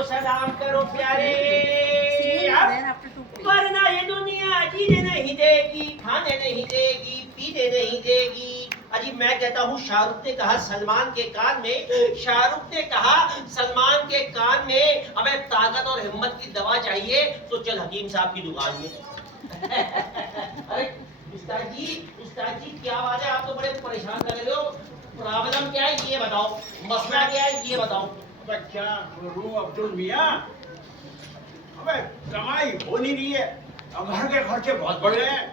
को सलाम करो प्यारे, वरना ये दुनिया जीने नहीं देगी, खाने नहीं देगी, पीने नहीं देगी। अजी मैं कहता हूँ शाहरुख ने कहा सलमान के कान में, शाहरुख ने कहा सलमान के कान में, अबे ताकत और हिम्मत की दवा चाहिए तो चल हकीम साहब की दुकान में। अरे उस्ताद जी क्या बात है, आप तो बड़े परेशान कर रहे हो, प्रॉब्लम क्या है ये बताओ, मसला क्या है ये बताओ। अबे क्या करूं अब्दुल मियां, अबे कमाई हो नहीं रही है, अब घर के खर्चे बहुत बढ़ गए हैं,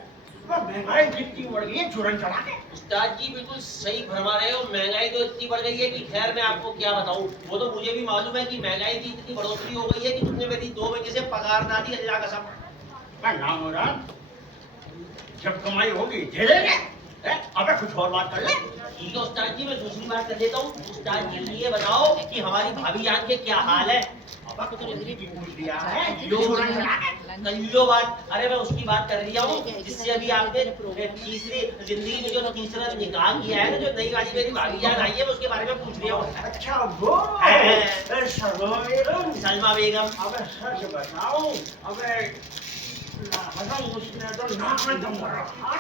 महंगाई कितनी बढ़ गई है चूरन चढ़ा के। उस्ताद जी बिल्कुल सही फरमा रहे हो, महंगाई तो इतनी बढ़ गई है कि खैर मैं आपको क्या बताऊं, वो तो मुझे भी मालूम है कि महंगाई की इतनी बढ़ोतरी हो गई है कि तुमने मेरी 2 महीने से पगार ना दी, अल्लाह कसम। नाम हो रहा, जब कमाई होगी झेलेंगे। अबे कुछ और बात कर ले। ठीक है उस्ताद जी, मैं दूसरी बात कर लेता हूँ। उस्ताद जी ये बताओ कि हमारी भाभी जान के क्या हाल है। अब तो तुमने भी पूछ लिया है, कल्लो बात, अरे मैं उसकी बात कर रही हूँ जिससे अभी आपने तीसरी जिंदगी में जो तीसरा निकाह किया है ना, जो नई वाली मेरी भाभी जान आई है, मैं उसके बारे में पूछ रही हूँ। अच्छा वो सलमा बेगम। अबे सच बताऊं, अबे उसने तो नाक में दम भर रखा।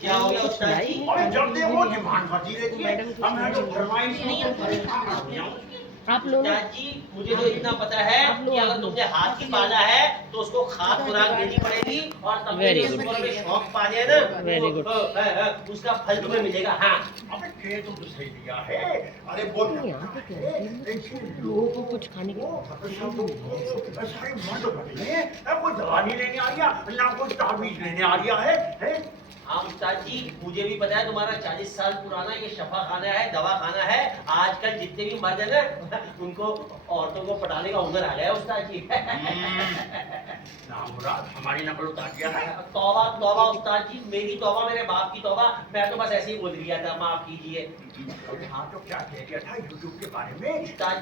क्या हो गया उस्ताद जी? अबे जब देखो डिमांड बढ़ती रहती है, अब मैं तो फरमाइश नहीं आप लोग जी, मुझे तो इतना पता है कि अगर तुमने हाथी पाला है तो उसको खाद खुराक देनी पड़ेगी, और तब में शौक पा लिया ना, उसका फल तुम्हें मिलेगा। हाँ अबे के तो सही दिया है। अरे वो लोगों को कुछ खाने को सारे मर्द बने हैं, कोई दवा नहीं लेने आ गया ना कोई ताबीज लेने आ गया है? हाँ उस्ताद जी, मुझे भी पता है तुम्हारा 40 साल पुराना ये शफा खाना है, दवा खाना है। आजकल जितने भी मर्द है ना, उनको औरतों को पटाने का हुनर आ गया है उस्ताद जी। नामुराद हमारी नकल उतार दिया है। तौबा तौबा उस्ताद जी, मेरी तौबा, मेरे बाप की तौबा, मैं तो बस ऐसे ही बोल दिया था, माफ कीजिए। हाँ तो क्या कह दिया था यूट्यूब के बारे में? उस्ताद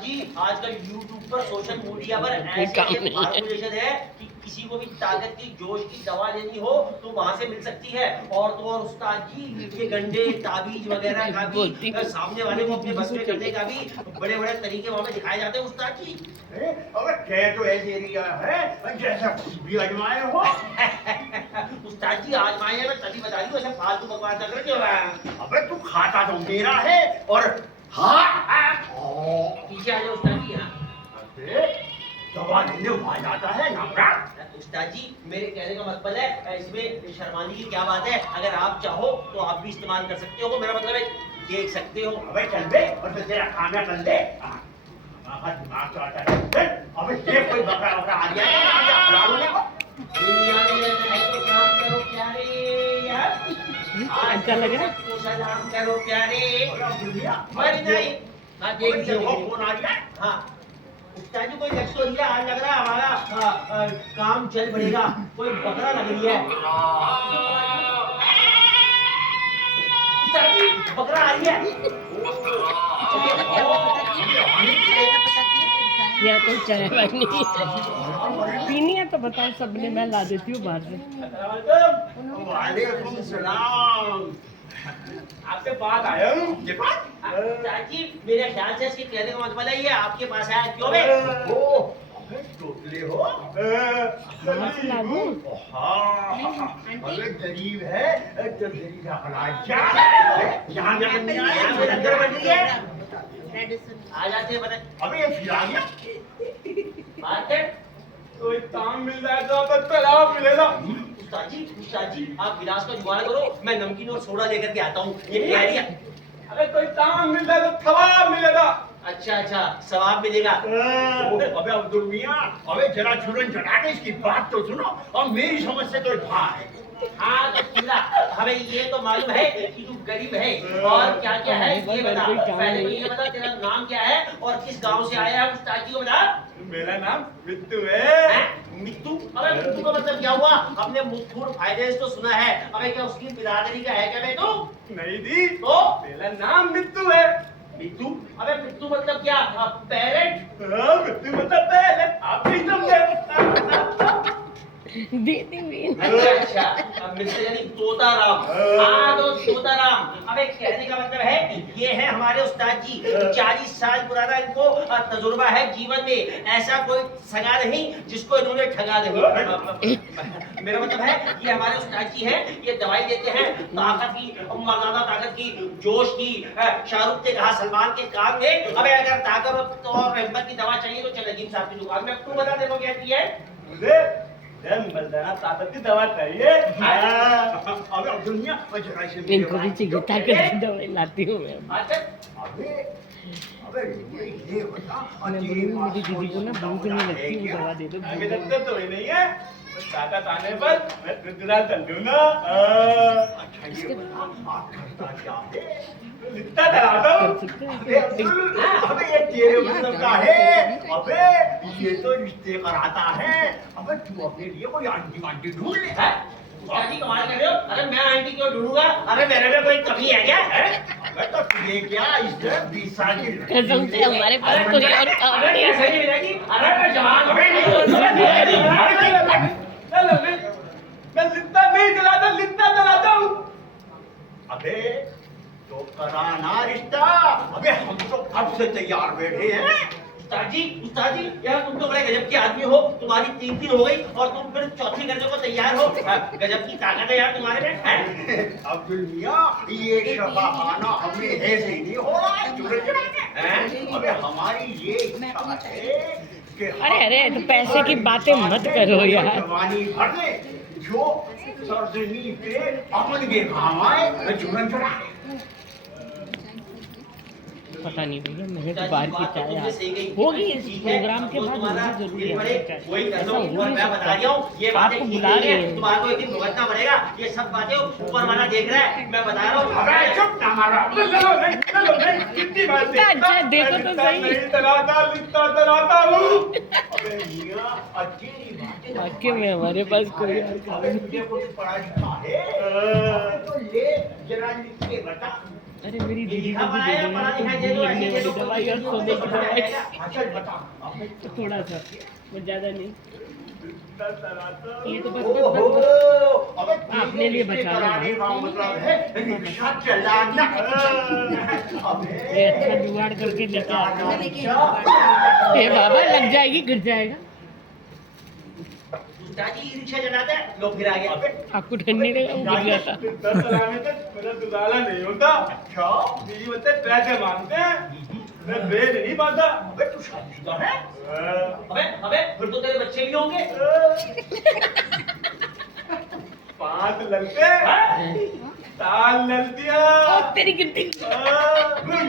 जी आजकल यूट्यूब पर, सोशल मीडिया पर ऐसे फार्मूलेशन है कि किसी को भी ताकत की, जोश की दवा लेनी हो तो वहां से मिल सकती है। और तो और उस्ताद जी ये गंडे ताबीज वगैरह का भी, सामने वाले को अपने बस में करने का भी बड़े बड़े तरीके वहां पे दिखाए जाते हैं उस्ताद जी। अबे कह तो ऐसे एरिया है जैसा कुछ भी आजमाए हो। उस्ताद जी आजमाए हैं, मैं तभी बता रही हूँ, ऐसे फालतू बकवास कर रहे क्यों रहा है? अबे तू खाता तो मेरा है और पीछे आ जाओ उस्ताद जी। हाँ दवा देने वहां जाता है नामराद। उस्ताद जी मेरे कहने का मतलब है, इसमें शर्माने की क्या बात है, अगर आप चाहो तो आप भी इस्तेमाल कर सकते हो, मेरा मतलब है देख सकते हो। अबे चल बे और फिर तेरा खाना कर ले। दिमाग तो आता है। अबे देख कोई बकरा वकरा आ गया है, दुनिया में है तो काम करो प्यारे, अच्छा लगा? सलाम करो प्यारे। मर नहीं हाँ देख लिया फोन आ गया। हाँ उस्ताद जी कोई लग तो लिया, आज लग रहा है हमारा काम चल पड़ेगा, कोई बकरा लग रही है। उस्ताद जी बकरा आ रही है। या तो चाय वाली पीनी है तो बताओ, सबने मैं ला देती हूँ बाहर से। वालेकुम सलाम। आपके पास आया हूँ। चाची मेरे ख्याल से इसके कहने का मतलब है ये आपके पास आया क्यों बे? टोटले हो? अरे गरीब है तो गरीब यहाँ अंदर बन रही है। आ जाते हैं बता। अबे ये फिरा गया। बात है कोई काम मिल जाए तो तालाब मिलेगा। उस्ताद जी आप गिलास का जुगाड़ करो, मैं नमकीन और सोडा लेकर के आता हूँ। ये क्या है? अबे कोई काम मिल जाए तो थवाब मिलेगा। अच्छा सवाब मिलेगा। अबे अब्दुल मियां, अबे जरा चूरन चढ़ा के इसकी बात तो सुनो, और मेरी समझ से तो भाई। हाँ तो सुना, हमें ये तो मालूम है कि तू गरीब है, और क्या क्या है ये बता। पहले तो ये बता तेरा नाम क्या है और किस गांव से आया है, उस्ताद जी को बता। मेरा नाम मित्तू है। मित्तू? अबे मित्तू का मतलब क्या हुआ? हमने मुथुर फाइनेंस तो सुना है, अबे क्या उसकी बिरादरी का है क्या बे तू? नहीं दी तो मेरा नाम मित्तू है। मित्तू? अबे मित्तू मतलब क्या? पैरेट? मित्तू मतलब पैरेट, आप भी समझे। दीदी भी अच्छा मिस्टर यानी तोताराम। हाँ तो तोताराम, अबे कहने का मतलब है ये है हमारे उस्ताद जी, 40 साल पुराना इनको तजुर्बा है जीवन में, ऐसा कोई सगा नहीं जिसको इन्होंने ठगा नहीं। मेरा मतलब है ये हमारे उस्ताद जी हैं, ये दवाई देते हैं ताकत की, मर्दाना ताकत की, जोश की। शाहरुख ने कहा सलमान के काम में, अबे अगर ताकत और हिम्मत की दवा चाहिए तो चल नजीम साहब की दुकान में। तू बता देखो क्या है मर्दाना ताकत की दवा चाहिए। अबे अब्दुल मियां जरा इसे इनको भी चाहिए ताकत की दवाई लाती हूँ मैं। अबे अबे ये बता मैं बोलूँगी मेरी दीदी को ना भूख नहीं लगती, वो दवा दे दो। आगे लगता तो ही नहीं है, ताकत आने पर मैं गुजरात चल दूंगा। अच्छा ये बता आप करता क्या है? लिखता चलाता हूँ। अबे ये तेरे मतलब का है। अबे ये तो रिश्ते कराता है। अबे तू अपने लिए कोई आंटी वांटी ढूंढ ले। उस्ताद जी कमाल कर रहे हो। अरे मैं आंटी क्यों ढूंढूंगा? अरे मेरे में कोई कमी है क्या? अबे तो तुझे क्या इससे 20 साल की कसम से हमारे पास कोई और काम अरे नहीं ये है। सही मिलेगी। अरे मैं जवान हूँ। मैं लिखता नहीं चलाता, लिखता चलाता हूँ। अबे तो कराना रिश्ता। अबे हम तो कब से तैयार बैठे हैं। उस्ताद जी यार तुम तो बड़े गजब के आदमी हो। तुम्हारी 3 दिन हो गई और तुम फिर चौथी करने को तैयार हो। गजब की ताकत है यार तुम्हारे में, हैं? अब्दुल मियां ये शबाना हमें ऐसे ही नहीं हो रहा है। अबे हमारी ये इच्छा है कि अरे तो पैसे की बातें मत करो यार। जवानी भर ले, जो सरजमी पे अमन के काम आए, चूरन चढ़ाए। पता नहीं भैया, मैंने तो बाहर की चाय होगी इस प्रोग्राम के बाद मुझे जरूर ऐसा होगी। आपको बुला रहे हैं। तुम्हारे को एक दिन भुगतना पड़ेगा। ये सब बातें ऊपर वाला देख रहा है, मैं बता रहा हूँ। अबे चुप ना मारा। कितनी बात अच्छा देखो तो सही। तलाता हूँ। अबे मियां अकेली बातें वाकई में हमारे पास कोई और काम नहीं। मुझे कुछ पढ़ा लिखा है तो ले जरा लिख के बता। अरे मेरी दीदी लिखा को भी पढ़ा दे है, देना, पढ़ा लिखा दे दो, ऐसे लिखने दे दो, वाली दवाई और सोने की दवाई। अच्छा बता। तो थोड़ा सा, वो ज्यादा नहीं। ये तो बस अपने लिए बचा लो भाई। ये अच्छा जुगाड़ करके लेके आता हूँ। ये बाबा लग जाएगी, गिर जाएगा। उस्ताद जी रिक्शा चलाता है, लो फिर आ गया। आपको ठंडी लगा, वो गिर गया था। मेरा दुलाला नहीं होता। अच्छा बीवी बच्चे पैसे मांगते हैं, मैं बेच नहीं पाता। अबे तू शादीशुदा है? अबे फिर तो तेरे बच्चे भी होंगे। 5 ललते, 4 ललतियां। तेरी गिनती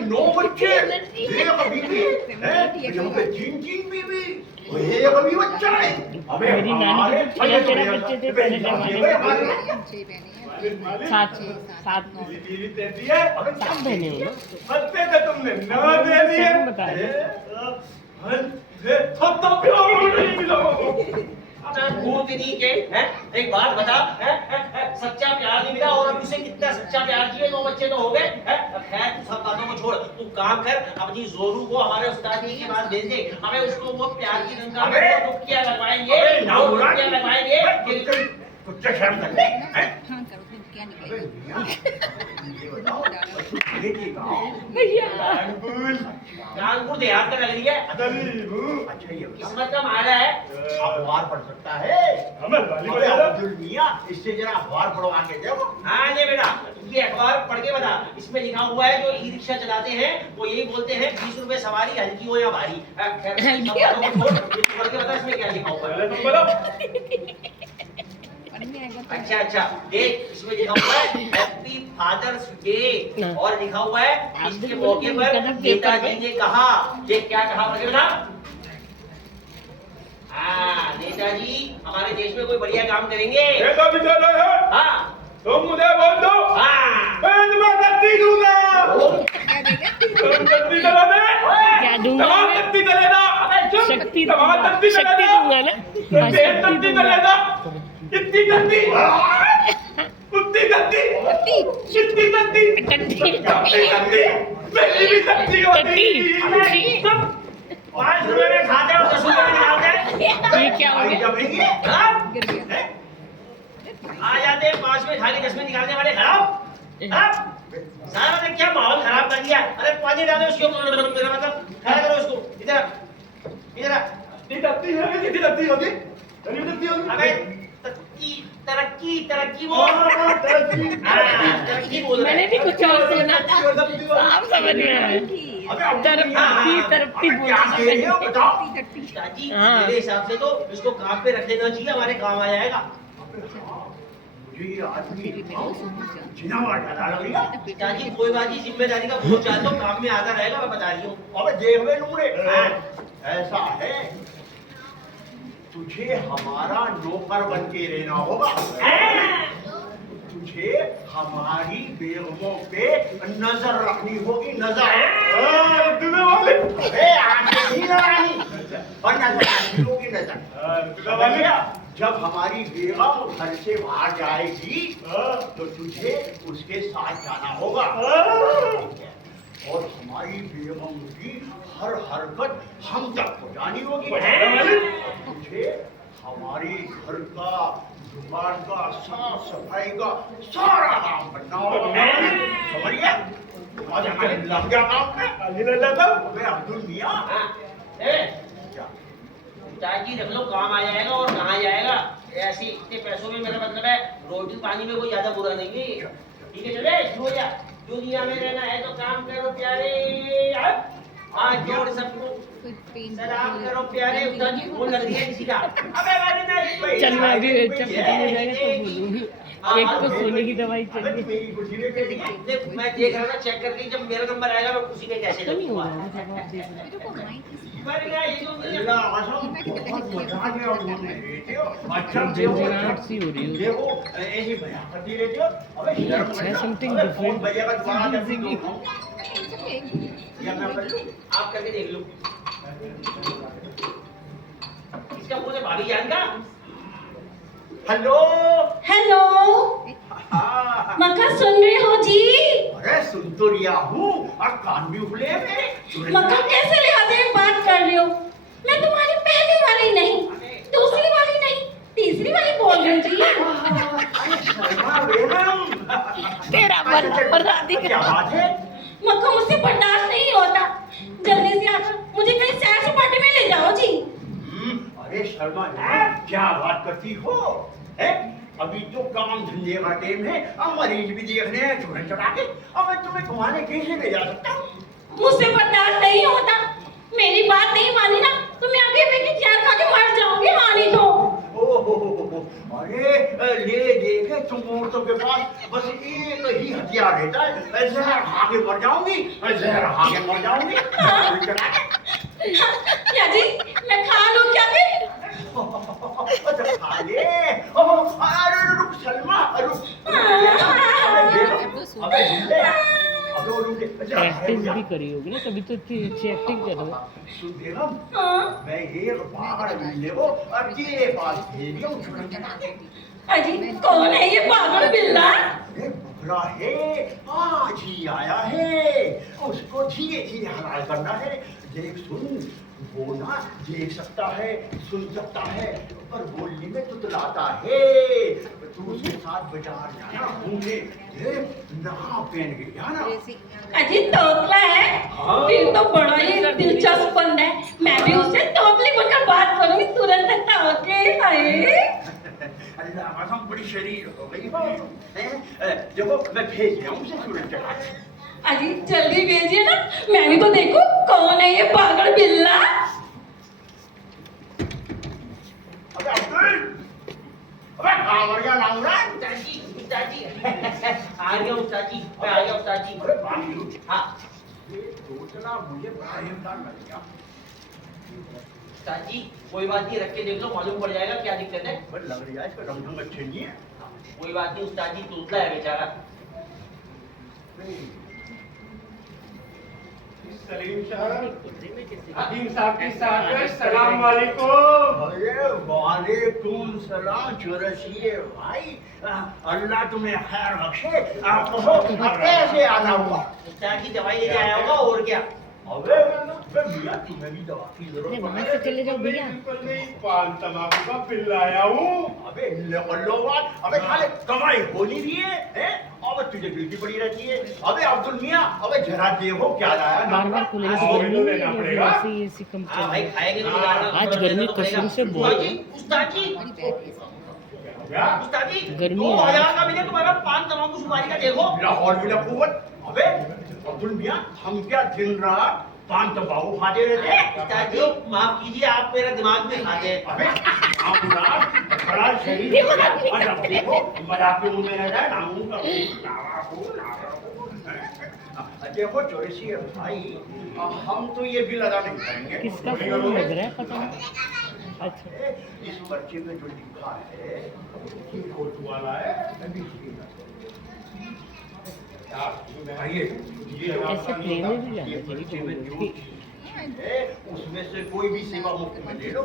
9 बच्चे, एक बीवी, यहाँ पे 3 बीवी, एक अभी बच्चा है। अबे मेरी नानी के तो 13 बच्चे थे पहले जमाने में। 7 बीवी देती है। 7 बहने हो ना। बच्चे तो तुमने 9 दे दिए। बता रहे। भूतनी के हैं, एक बात बता, सच्चा प्यार नहीं मिला और अब उसे कितना सच्चा प्यार चाहिए? 9 बच्चे तो हो गए। खैर तू सब बातों को छोड़, तू काम कर, अपनी जोरू को हमारे उस्ताद जी के पास भेज दे। हमें उसको वो प्यार की गंगा में डुबकियां लगवाएंगे, डुबकियां लगवाएंगे। कुछ शर्म कर ले। कानपुर देहात का लग रही है। अच्छा ये किस्मत का मारा है। अखबार पढ़ सकता है। अब्दुल मियां इससे जरा अखबार पढ़वा के दो। हाँ ये बेटा, ये अखबार पढ़ के बता। इसमें लिखा हुआ है जो ई रिक्शा चलाते हैं वो यही बोलते हैं 20 रुपए सवारी, हल्की हो या भारी। खैर, सब बातों को छोड़, ये पढ़ के बता इसमें क्या लिखा हुआ है। अच्छा देख, इसमें लिखा हुआ है हैप्पी फादर्स डे और लिखा हुआ है इसके मौके पर नेताजी ने कहा। ये क्या कहा मुझे बता। हाँ, नेताजी हमारे देश में कोई बढ़िया काम करेंगे। हाँ तुम मुझे बोल दो। हाँ मैं तुम्हें गद्दी दूंगा। तुम गद्दी करा दे। क्या दूंगा तमाम मैं? गद्दी करेगा। शक्ति तमाम दूंगा, गद्दी शक्ति करेगा। दूंगा ना। हाँ, तेज शक्ति गद्दी दूंगा। करेगा। इतनी गद्दी, उतनी गद्दी, इतनी गद्दी, टट्टी। गद्दी, मेरी भी गद्दी होती। टट्टी। 5 रुपए में खाते हो, 10 रुपए में निकालते हैं। ये क्या हो गया? आ जाते हैं 5 में खा के 10 में निकालने वाले। खराब साहब ने क्या माहौल खराब कर दिया। अरे पानी डालो उसके ऊपर, मेरा मतलब खड़ा करो उसको। इधर तरक्की है, ये तरक्की होती, तरक्की होती। अबे तरक्की वो तरक्की बोल रहा मैंने है। भी कुछ और सुना था, आप समझ में आए। तरक्की बोल रही है। पिताजी मेरे हिसाब से तो इसको काम पे रख देना चाहिए, हमारे काम आ जाएगा। मुझे ये आदमी जिनावर डाला लग गया। पिताजी कोई बात नहीं, जिम्मेदारी का बोझ डाल दो, काम में आता रहेगा, मैं बता रही हूँ। अबे देख वे लूंगे, ऐसा है, तुझे हमारा नौकर बन के रहना होगा। तुझे हमारी बेगमों पे नजर रखनी होगी, नजर। तुम्हें वाले अरे आगे नहीं लगानी और नजर रखनी होगी, नजर। जब हमारी बेगम घर से बाहर जाएगी तो तुझे उसके साथ जाना होगा और हमारी बेगम की हर हरकत हम तक पहुंचानी होगी। तुझे हमारी घर का, दुकान का, साफ सफाई का सारा काम करना होगा, समझ गया? लग गया काम पे अब्दुल मियां। पिताजी रख लो, काम आ जाएगा। और कहाँ जाएगा ऐसे इतने पैसों में, मेरा मतलब है रोटी पानी में कोई ज्यादा बुरा नहीं है। ठीक है चले, हो जा, दुनिया में रहना है तो काम करो प्यारे। आज जोड़ सबको सलाम करो प्यारे। पिताजी फोन लग रही है किसी का। अबे नहीं, चल मैं अभी जब पता हो जाएगा तो बोलूंगी। एक तो सोने की दवाई चाहिए। मैं देख रहा था, चेक करके जब मेरा नंबर आएगा मैं उसी में कैसे नहीं लगूंगा। होगा जब आप देख रहे झंझनाहट सी हो रही है। अच्छा समथिंग डिफरेंट। आप करके देख लो। इसका फोन है भाभी जान का। हेलो हेलो, मक्का सुन रहे हो जी? अरे सुन तो रिया हूँ और कान भी खुले हैं मेरे। मक्का कैसे लिहाजे में बात कर रहे हो? मैं तुम्हारी पहली वाली नहीं, दूसरी वाली नहीं, तीसरी वाली बोल रही हूँ जी। अरे शर्मा बेगम, तेरा बर्बादी क्या बात है? मक्का मुझसे बर्दाश्त नहीं होता, जल्दी से आकर मुझे कहीं सैर सपाटे में ले जाओ जी। अरे शर्मा क्या बात करती हो? है? अभी तो काम धंधे का टाइम है, अब मरीज भी देखने हैं, चूरन चढ़ा के। अब मैं तुम्हें घुमाने कैसे ले जा सकता हूँ? मुझसे बर्दाश्त नहीं होता, मेरी बात नहीं मानी ना तो मैं अभी अभी की जान खा के मर जाऊंगी। मानी तो अरे ले देखे तुम औरतों के पास बस एक ही हथियार रहता है, जहर खा के मर जाऊंगी, जहर खा के मर जाऊंगी। क्या जी, मैं खा लूं क्या फिर? अच्छा खा ले। अरे रुक सलमा, रुक। अबे प्रैक्टिस भी करी होगी ना, तभी तो इतनी अच्छी एक्टिंग कर रहे हो। सुन बेगम, मैं एक पागल मिलने को और तेरे पास भेज दिया हूँ, चूरन चढ़ा के। अजी कौन है ये पागल बिल्ला? ये बकरा है, आज ही आया है, उसको धीरे धीरे हलाल करना है। देख सुन, वो ना देख सकता है, सुन सकता है, पर बोलने में तुतलाता है। तू उसके साथ बाजार जाना, घूमने नहा पहन के जाना। अजी तोतला है? फिर तो बड़ा ही दिलचस्प बंद है, मैं भी उससे तोतली बनकर बात करूंगी तुरंत। अल्लाह कसम बड़ी शरीर हो गई हो। देखो मैं भेज रहा हूँ उसे चूरन चढ़ा के। अजी जल्दी भेजिए ना, मैं भी तो देखूं कौन है ये पागल बिल्ला। अबे अब्दुल, अबे कहाँ मर गया नामुरा? पिताजी आ गया पिताजी, मैं आ गया पिताजी। अरे बाबू, हाँ ये तोतला मुझे बड़ा हिमदार लग गया। पिताजी कोई बात नहीं, रख के देख लो, मालूम पड़ जाएगा क्या दिक्कत है। बस लग रहा है इसका रंग ढंग अच्छे नहीं है। कोई बात नहीं पिताजी, तोतला है बेचारा। सलीम साहब के साथ सलाम वालेकुम। अरे वालेकुम सलाम चौरसिए भाई, अल्लाह तुम्हें खैर बख्शे। आप कहो कैसे आना हुआ? पिताजी दवाई लेके आया होगा और क्या। अबे भैया तुम्हें भी दवा की जरूरत है। वहाँ से चले जाओ भैया। पान तमाकू का पिल लाया हूँ। अबे लो बात, अबे साले कमाई हो नहीं रही है, अब तुझे गिल्टी पड़ी रहती है। अबे अब्दुल मियां, अबे जरा देखो क्या लाया ना। बार बार खुलेगा तो और गर्मी तो नहीं लेना लगेगी, पड़ेगा। ऐसे ही ऐसी कम हाँ भाई चलेगी। खाएंगे तो बिगाड़ना तो आज पड़ेगा, गर्मी तो पड़ेगा। कसम से बहुत है। उस्ताद जी क्या? उस्ताद जी गर्मी 2000 है। का मिले तुम्हारा पान तमाकू सुपारी का देखो। लाहौर भी ना कुवत। अबे अब्दुल मियां, हम क्या दिन रात पान तंबाकू खाते रहते हैं? उस्ताद जी माफ कीजिए आप मेरा दिमाग में खाते हैं। अबे आप ना बड़ा शरीफ है। और अब देखो मजाक के मुंह में रहता है नामू का नाराकू। देखो चौरसी है भाई, हम तो ये बिल अदा नहीं करेंगे। किसका नहीं फोन करोगे? लग रहा है पता नहीं। अच्छा इस पर्चे में जो लिखा है ये फोटो वाला है। आइए, ये ऐसे प्लेन में भी जाना चाहिए। उसमें से कोई भी सेवा मुफ्त में ले लो।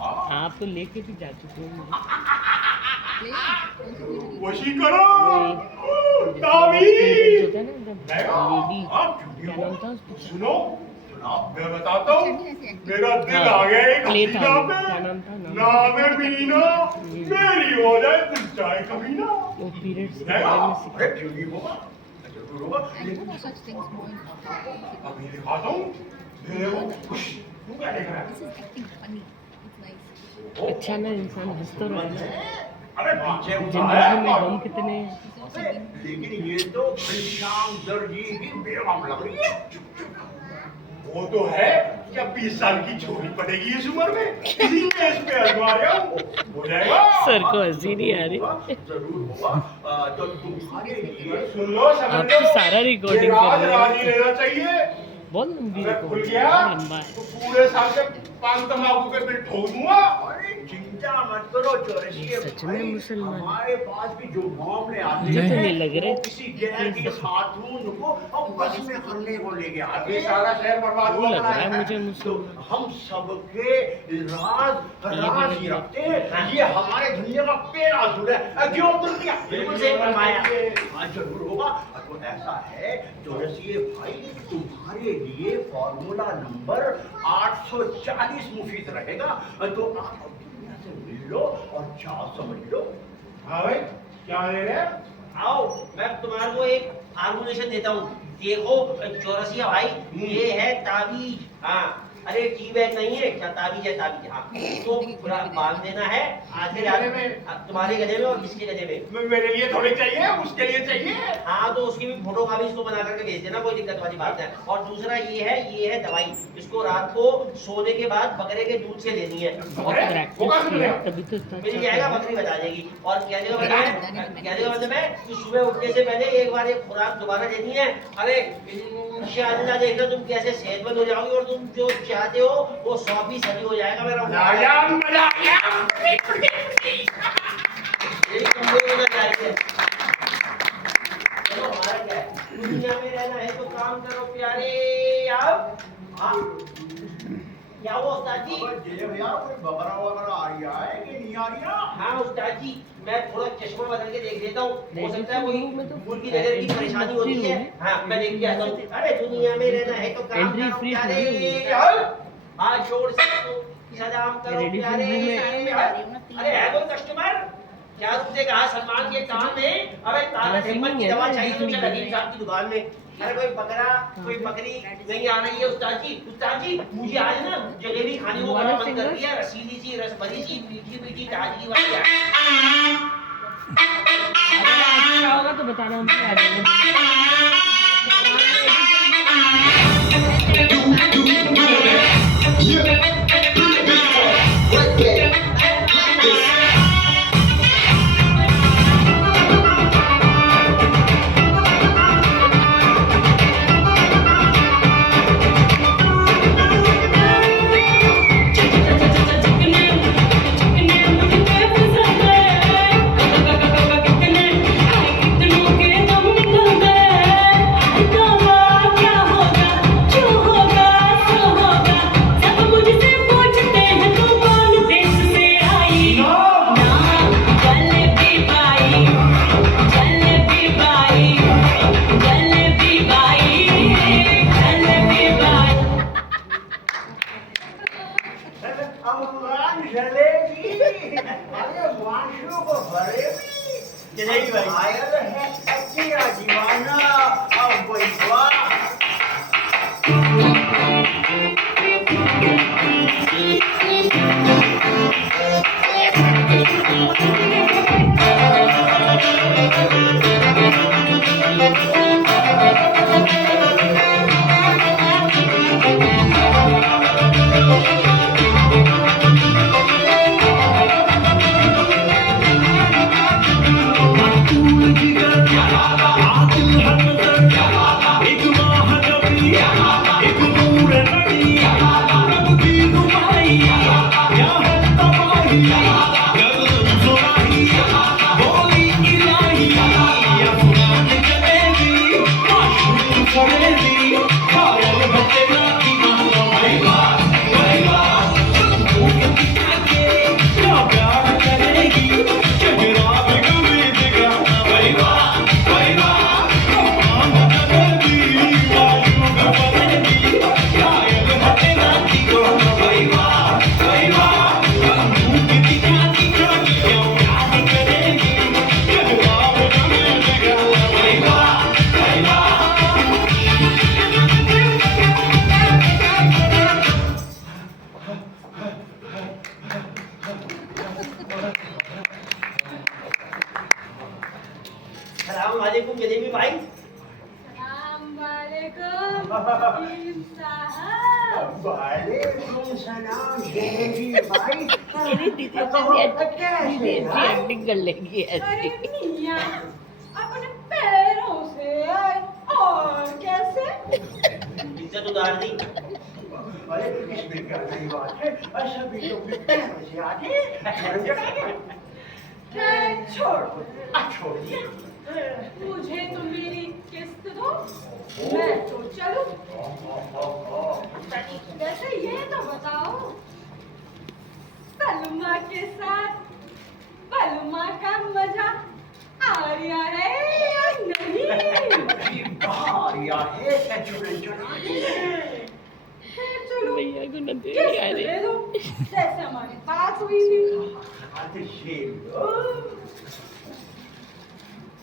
आप तो लेके भी जा चुके हो। वशी करो जो ताबीज। होता है ना एकदम लेडी, आप क्या नाम था उसका? सुनो, मैं बताता हूँ, मेरा दिल हाँ, आ गया एक प्ले था हसीना वो, पे। क्या नाम था? नाम है बीना, मेरी हो जाए दिल चाहे कभी ना। वो पीरियड्स के जाएगा? बारे में अरे सिखा। क्यों नहीं होगा? जरूर होगा। I don't know such things more important. अभी दिखाता हूँ। देखो, तू क्या देख रहा है? This is acting funny. It's nice. अच्छा ना इंसान हंस तो रहा है। अरे पीछे हुआ जिंदगी है में गम कितने हैं। He's also been लेकिन ये तो घनश्याम दर्जी की बेगम लग रही है। वो तो है, क्या 20 साल की छोरी पड़ेगी इस उम्र में? इसीलिए इस पे अजमा रहा हूँ। हो जाएगा। सर को हंसी नहीं आ रही। जरूर होगा। तो तुम्हारे लिए सुन लो, समझ आप लो। तो सारा रिकॉर्डिंग ये राज कर रहे हो। राज ही रहना चाहिए। बहुत लंबी अगर खुल रिकॉर्डिंग गया है, लंबा है। तो पूरे साल के पान तंबाकू के बिल ठोक दूंगा। अरे चिंता मत करो चौरसी सच में भाई, मुसलमान। हमारे पास भी जो मामले आते मुझे तो हैं, नहीं लग रहे। वो किसी गैर के खातून को हम बस में करने को लेके आते हैं। सारा शहर बर्बाद वो हुआ लग पड़ा रहा है है। मुझे तो मुसलमान। हम सबके राज ही रखते हैं। ये हमारे दुनिया का पहला असूल है। क्यों तुम क्या? बिल्कुल सही फरमाया। हाँ, जरूर होगा। तो ऐसा है चौरसी भाई, तुम्हारे लिए फॉर्मूला नंबर 840 मुफीद रहेगा। तो आप अब दुनिया से मिल लो और चाव समझ लो। हाँ भाई, क्या ले रहे हैं? आओ मैं तुम्हारे को एक हार्मोनियम देता हूँ। देखो चौरसिया भाई, ये है ताबीज। हाँ अरे टी बैग नहीं है क्या? ताबीज है, ताबीज। हाँ तो पूरा बांध देना है आधे गले में? तुम्हारे गले में और किसके गले में? मेरे लिए थोड़ी चाहिए, उसके लिए चाहिए। हाँ तो उसकी भी फोटो का भी इसको बना करके भेज देना, कोई दिक्कत वाली बात है। और दूसरा ये है दवाई। इसको रात को सोने के बाद बकरे के दूध से लेनी है। और प्रैक्टिस किया तभी तो इतना मिल अच्छा जाएगा, कर बकरी बता देगी। और कहने का मतलब है कि सुबह उठने से पहले एक बार एक खुराक दोबारा देनी है। अरे इंशाअल्लाह देखना तुम कैसे सेहतमंद हो जाओगे और तुम जो चाहते हो वो 100% हो जाएगा। मेरा मजा आ गया। यही कमजोरी होना चाहिए। चलो हमारा क्या है, दुनिया में रहना है तो काम करो प्यारे। आप हाँ क्या हुआ उस्ताद जी? भैया कोई बकरा वगैरह आ रही है कि नहीं आ रही है? हाँ उस्ताद जी, मैं थोड़ा चश्मा बदल के देख लेता हूँ। हो सकता है कोई में तो भूल की नजर की परेशानी होती है। हाँ मैं देख के आता हूँ। अरे दुनिया में रहना है तो काम Entry करो free प्यारे। थोड़ी हाथ जोड़ सकते हो, सलाम करो Ready प्यारे। free में। अरे है कोई कस्टमर? क्या तुमसे कहा सलमान के काम में? अबे ताकत हिम्मत की दवा चाहिए तुझे हकीम साहब की दुकान में। अरे कोई बकरा कोई बकरी नहीं आ रही है उस्ताद जी। उस्ताद जी मुझे आज ना जलेबी खाने को बड़ा मन कर दिया। रसीली सी, रस भरी सी, मीठी मीठी ताजगी वाली। अगर अच्छा होगा तो बताना, हम भी आ अफगान जलेबी। अरे माशू को भरे जलेबी भाई। आयल है मेरा दीवाना अब वाह सलाम वालेकुम जलेबी भाई। हकीम साहब। वालेकुम सलाम जलेबी भाई। मेरी दीदी दीदी एक्टिंग कर लेगी अरे ऐसी। मियां, अपने पैरों से आए और कैसे? इज्जत उतार दी। अरे इसमें क्या नई बात है? ऐसा भी तो पैरों से आगे समझ आ गया? छोड़ छोड़ दिया। मुझे तो मेरी किस्त दो, मैं तो चलूं। वैसे ये तो बताओ, सलमा के साथ बलमा का मजा आ रहा है या नहीं? बारिया है चुड़चुड़ा चलो भैया को न दे किस्त यार। दे दो, जैसे हमारी बात हुई थी।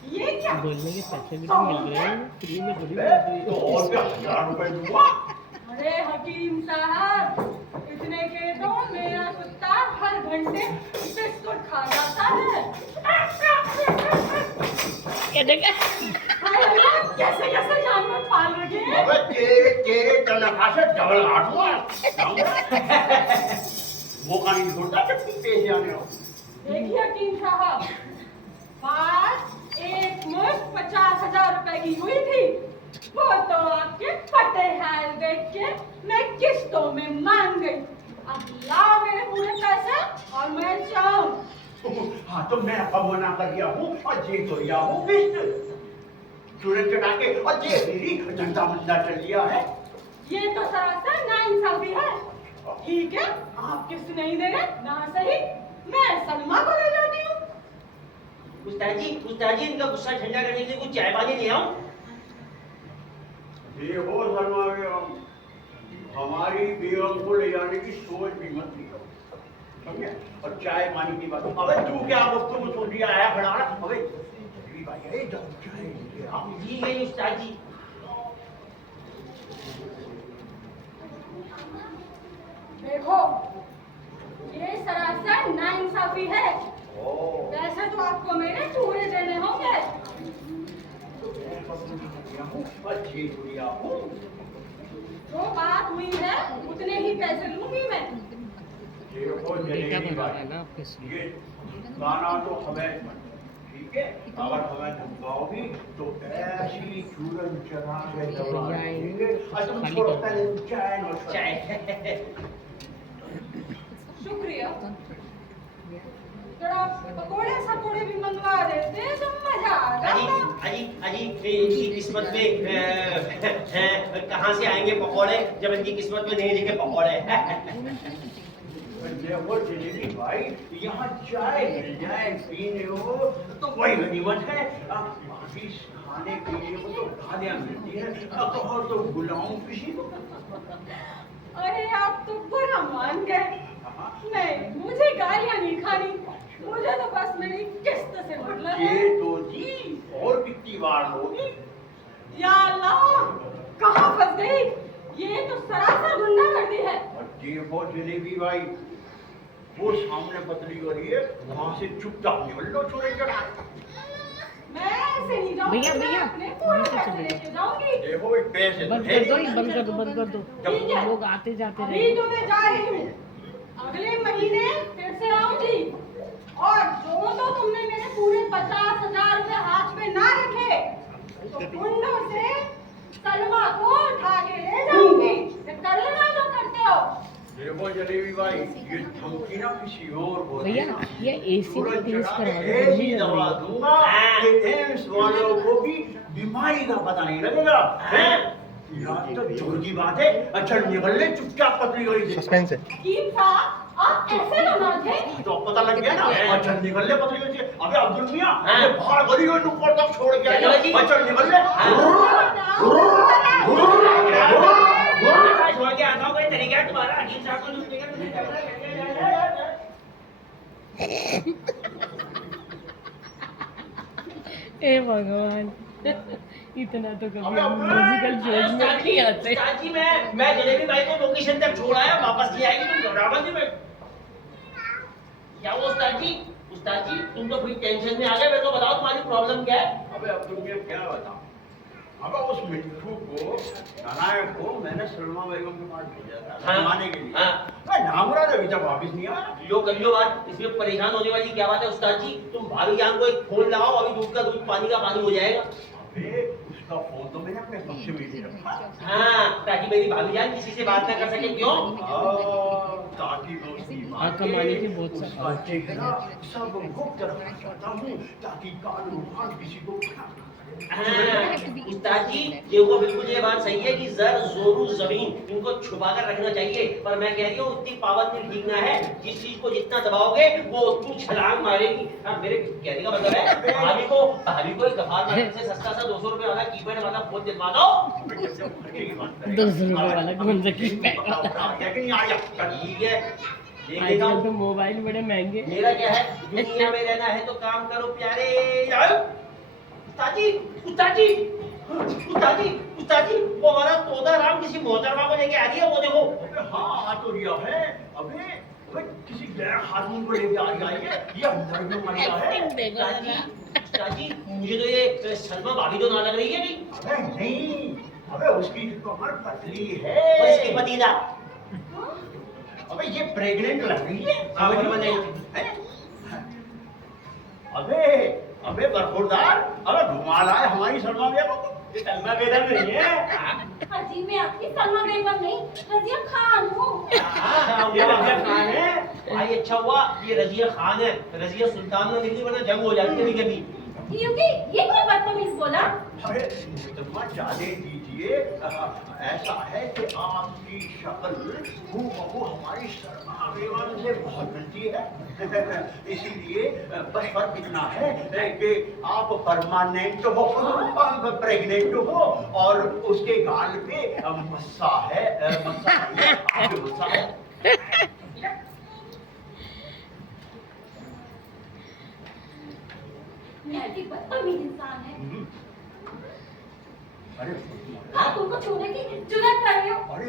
ये क्या? बोलने के पैसे भी तो मिल रहे हैं, फ्री में थोड़ी मिल रही तो है। और क्या 1000 रुपए दूंगा। अरे हकीम साहब, इतने के तो मेरा कुत्ता हर घंटे बिस्कुट खा जाता है। क्या देखा? हाय अल्लाह, कैसे कैसे जानवर पाल रखे हैं। अबे तेरे तनख्वाह से डबल काटूंगा। वो कहीं छोड़ता जब तुम पैसे आने हो। देखिए हकीम साहब, बात एक मुश्त 50,000 रुपए की हुई थी। वो तो आपके फटे हाल देख के मैं किस्तों में मान गई। अब लाओ मेरे पूरे पैसे और मैं जाऊं। हाँ तो मैं अब मना कर दिया हूँ और ये तो लिया हूँ किस्त चूड़े चढ़ा के और ये मेरी धंधा मंदा चल लिया है। ये तो सरासर नाइंसाफी है। ठीक है, आप किस्त नहीं दे रहे ना सही, मैं सलमा को ले जाती हूँ। उस्ताद जी इनका गुस्सा ठंडा करने के लिए कुछ चाय पानी ले आऊं? ये हो सलमा बेगम, हमारी बेगम को ले जाने की सोच भी मत करो, समझे? और चाय पानी की बात, अबे तू क्या वक्त में छोड़ दिया आया खड़ा रहा, अबे जल्दी भाई अरे जाओ चाय लेके आओ। जी गई उस्ताद जी। देखो, ये सरासर नाइंसाफी है। वैसे तो आपको मेरे चूड़े देने होंगे। जो बात हुई है उतने ही पैसे लूंगी मैं। बेटा बना है ना आपके साथ। ये गाना तो हमें ठीक है, अगर हमें तुम गाओगी तो ऐसी चूरन चढ़ा के दबाएंगे और तुम खाली थोड़ा कर पहले चाय नोश चाय। शुक्रिया। थोड़ा पकोड़े सकोड़े भी मंगवा देते तो मजा आ जाता। अजी इनकी किस्मत में कहाँ से आएंगे पकौड़े जब इनकी किस्मत में नहीं लिखे पकौड़े। देखो जलेबी भाई, यहाँ चाय मिल जाए पीने हो तो वही गनीमत है। बाकी खाने के लिए वो तो गालियाँ मिलती है, अब तो बुलाऊं किसी को। अरे आप तो बुरा मान गए। नहीं, मुझे गालियाँ नहीं खानी, मुझे तो बस मेरी किस्त से मतलब है। ये तो जी और कितनी बार देखो जलेबी भाई, वो सामने पतली हो रही है, वहां से चुपचाप निकल लो छोरे चढ़ा। मैं ऐसे नहीं जाऊंगी, भैया, मैं भैया, अपने पूरे वहीं से पैसे चले लेके जाऊंगी। देखो भाई पैसे बंद है कर दो, ही। बंद कर दो, बंद कर दो। ठीक है। लोग आते जाते अभी रहेंगे। तो मैं जा रही हूँ, अगले महीने फिर से आऊंगी, और जो तो तुमने मेरे पूरे 50,000 रुपए हाथ में ना रखे तो गुंडों से सलमा को उठा के ले जाऊंगी। ये कर लेना जो करते हो। देखो जलेबी भाई, ये धमकी ना किसी और को भैया, देना। ये AC में तुरंत तेज चढ़ा करवा के दो, ऐसी जल्दी दवा करवाइए। दूंगा कि एम्स वालों को भी बीमारी का पता नहीं लगेगा। हैं? यहाँ तो जोर की बात है। अच्छा निकल ले चुपचाप पतली गली से। सस्पेंस है। हकीम साहब, आप ऐसे तो ना थे। तो पता लग गया ना। अच्छा निकल ले पतली गली से। अबे अब्दुल मियां, हाँ। ये बाहर गली में नुक्कड़ तक छोड़ के चलो जी। आया। अच्छा निकल ले। छोड़ के आता हूँ, कोई तरीका है तुम्हारा हकीम साहब को लूटने का? हे भगवान, इतना तो कभी अबे अब्दुल! म्यूजिकल शोज में नहीं आते। उस्ताद जी, मैं जलेबी भाई को लोकेशन तक छोड़ आया, वापस नहीं आएगी, तुम घबरा मत। मैं क्या हुआ उस्ताद जी? उस्ताद जी, तुम तो फिर टेंशन में आ गए। मेरे को बताओ तुम्हारी प्रॉब्लम क्या है? अबे अब्दुल मियां क्या बताऊं? अबे उस मिट्टू को, नानायक को मैंने सलमा बेगम के पास भेजा था हाँ। घुमाने के लिए। हाँ। मैं नामराज अभी तक वापिस नहीं आया। लो कर लो बात, इसमें परेशान होने वाली क्या बात है उस्ताद जी? तुम भाभी जान को एक फोन लगाओ, अभी दूध का दूध पानी का पानी हो जाएगा। अबे उसका फोन तो मैंने अपने पक्ष में ले रखा। हाँ, ताकि मेरी भाभी जान किसी से बात ना कर सके। क्यों? ताकि मैं उसकी हाँ, कमाने के बहुत सारे। उसका चेहरा सब गुप्त रखना चाहता हूँ, ताकि कानून किसी को खड़ा ना करे। हाँ, उस्ताद जी, देखो बिल्कुल ये बात सही है कि जर जोरू जमीन इनको छुपा कर रखना चाहिए, पर मैं कह रही हूँ उतनी पाबंदी ठीक ना है। जिस चीज को जितना दबाओगे वो उतनी छलांग मारेगी। हाँ, मेरे कहने का मतलब है भाभी को एक गफार मार्केट से सस्ता सा 200 रुपए वाला कीपैड वाला फोन दिलवा दो। 200 रुपए वाला कौन सा कीपैड वाला? ठीक है, देख लेता आजकल हूँ। तो मोबाइल बड़े महंगे। मेरा क्या है, दुनिया में रहना है तो काम करो प्यारे। आओ। उस्ताद जी, उस्ताद जी, उस्ताद जी, उस्ताद जी, वो हमारा तोता राम किसी मोहतरमा को लेके आ रही है, वो देखो। अबे हाँ आ तो रिया है। अबे किसी गैर खातून को लेके आ रही है। ये अंदर में मरिया है। उस्ताद जी, उस्ताद जी, मुझे तो ये सलमा भाभी तो ना लग रही है नहीं। अबे नहीं, अबे उसकी कमर पतली है। और इसकी पतीला। अबे ये प्रेग्नेंट लग रही है। समझ में नहीं। हैं? अबे बरखुरदार, अबे घुमा लाए हमारी सलमा बेगम को। ये सलमा बेगम नहीं है। हाजी, मैं आपकी सलमा बेगम नहीं, रजिया खान हूँ। हाँ, ये रजिया खान है। भाई अच्छा हुआ ये रजिया खान है, रजिया सुल्तान में निकली, वरना जंग हो जाती है कभी। क्योंकि ये कौन बदतमीज बोला? अरे मुतम्मा जाने दीजिए। ऐसा है कि आपकी शक्ल हूबहू हमारी सलमा बेगम से बहुत मिलती है। इसीलिए बस फर्क इतना है कि आप परमानेंट हो, प्रेग्नेंट हो, और उसके गाल पे मस्सा है। मस्सा है, आपके मस्सा है। ऐसी बदतमीज इंसान है। अरे आप उनको छूने की जुर्रत कर रहे हो। अरे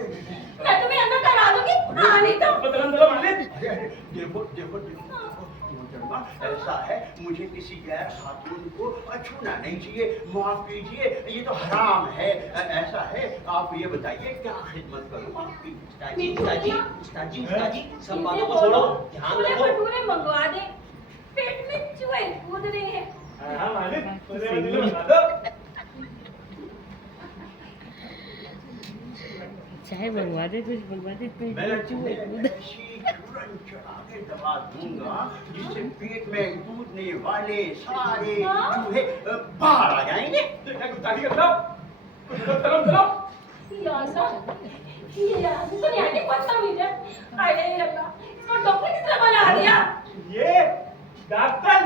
मैं तुम्हें अंदर करा दूंगी। हाँ, नहीं तो। अरे देखो देखो देखो मोहतरमा, ऐसा है मुझे किसी गैर खातून को छूना नहीं चाहिए। माफ कीजिए, ये तो हराम है। ऐसा है, आप ये बताइए क्या खिदमत करूं आपकी? उस्ताद जी, उस्ताद जी, उस्ताद जी, उस्ताद जी, सब बातों को छोड़ो, ध्यान छोले रखो। भटूरे मंगवा दे, पेट में चूहे कूद रहे हैं। चाहे बनवा दे, कुछ बनवा दे, पेट मैं में चूहे तुम्हें कूद। ऐसी चूरन चढ़ा के दवा दूंगा जिससे पेट में कूदने वाले सारे चूहे बाहर आ जाएंगे। तो नहीं बदतमीज है। अरे अल्लाह, इसको डॉक्टर किस तरह बना दिया? ये डॉक्टर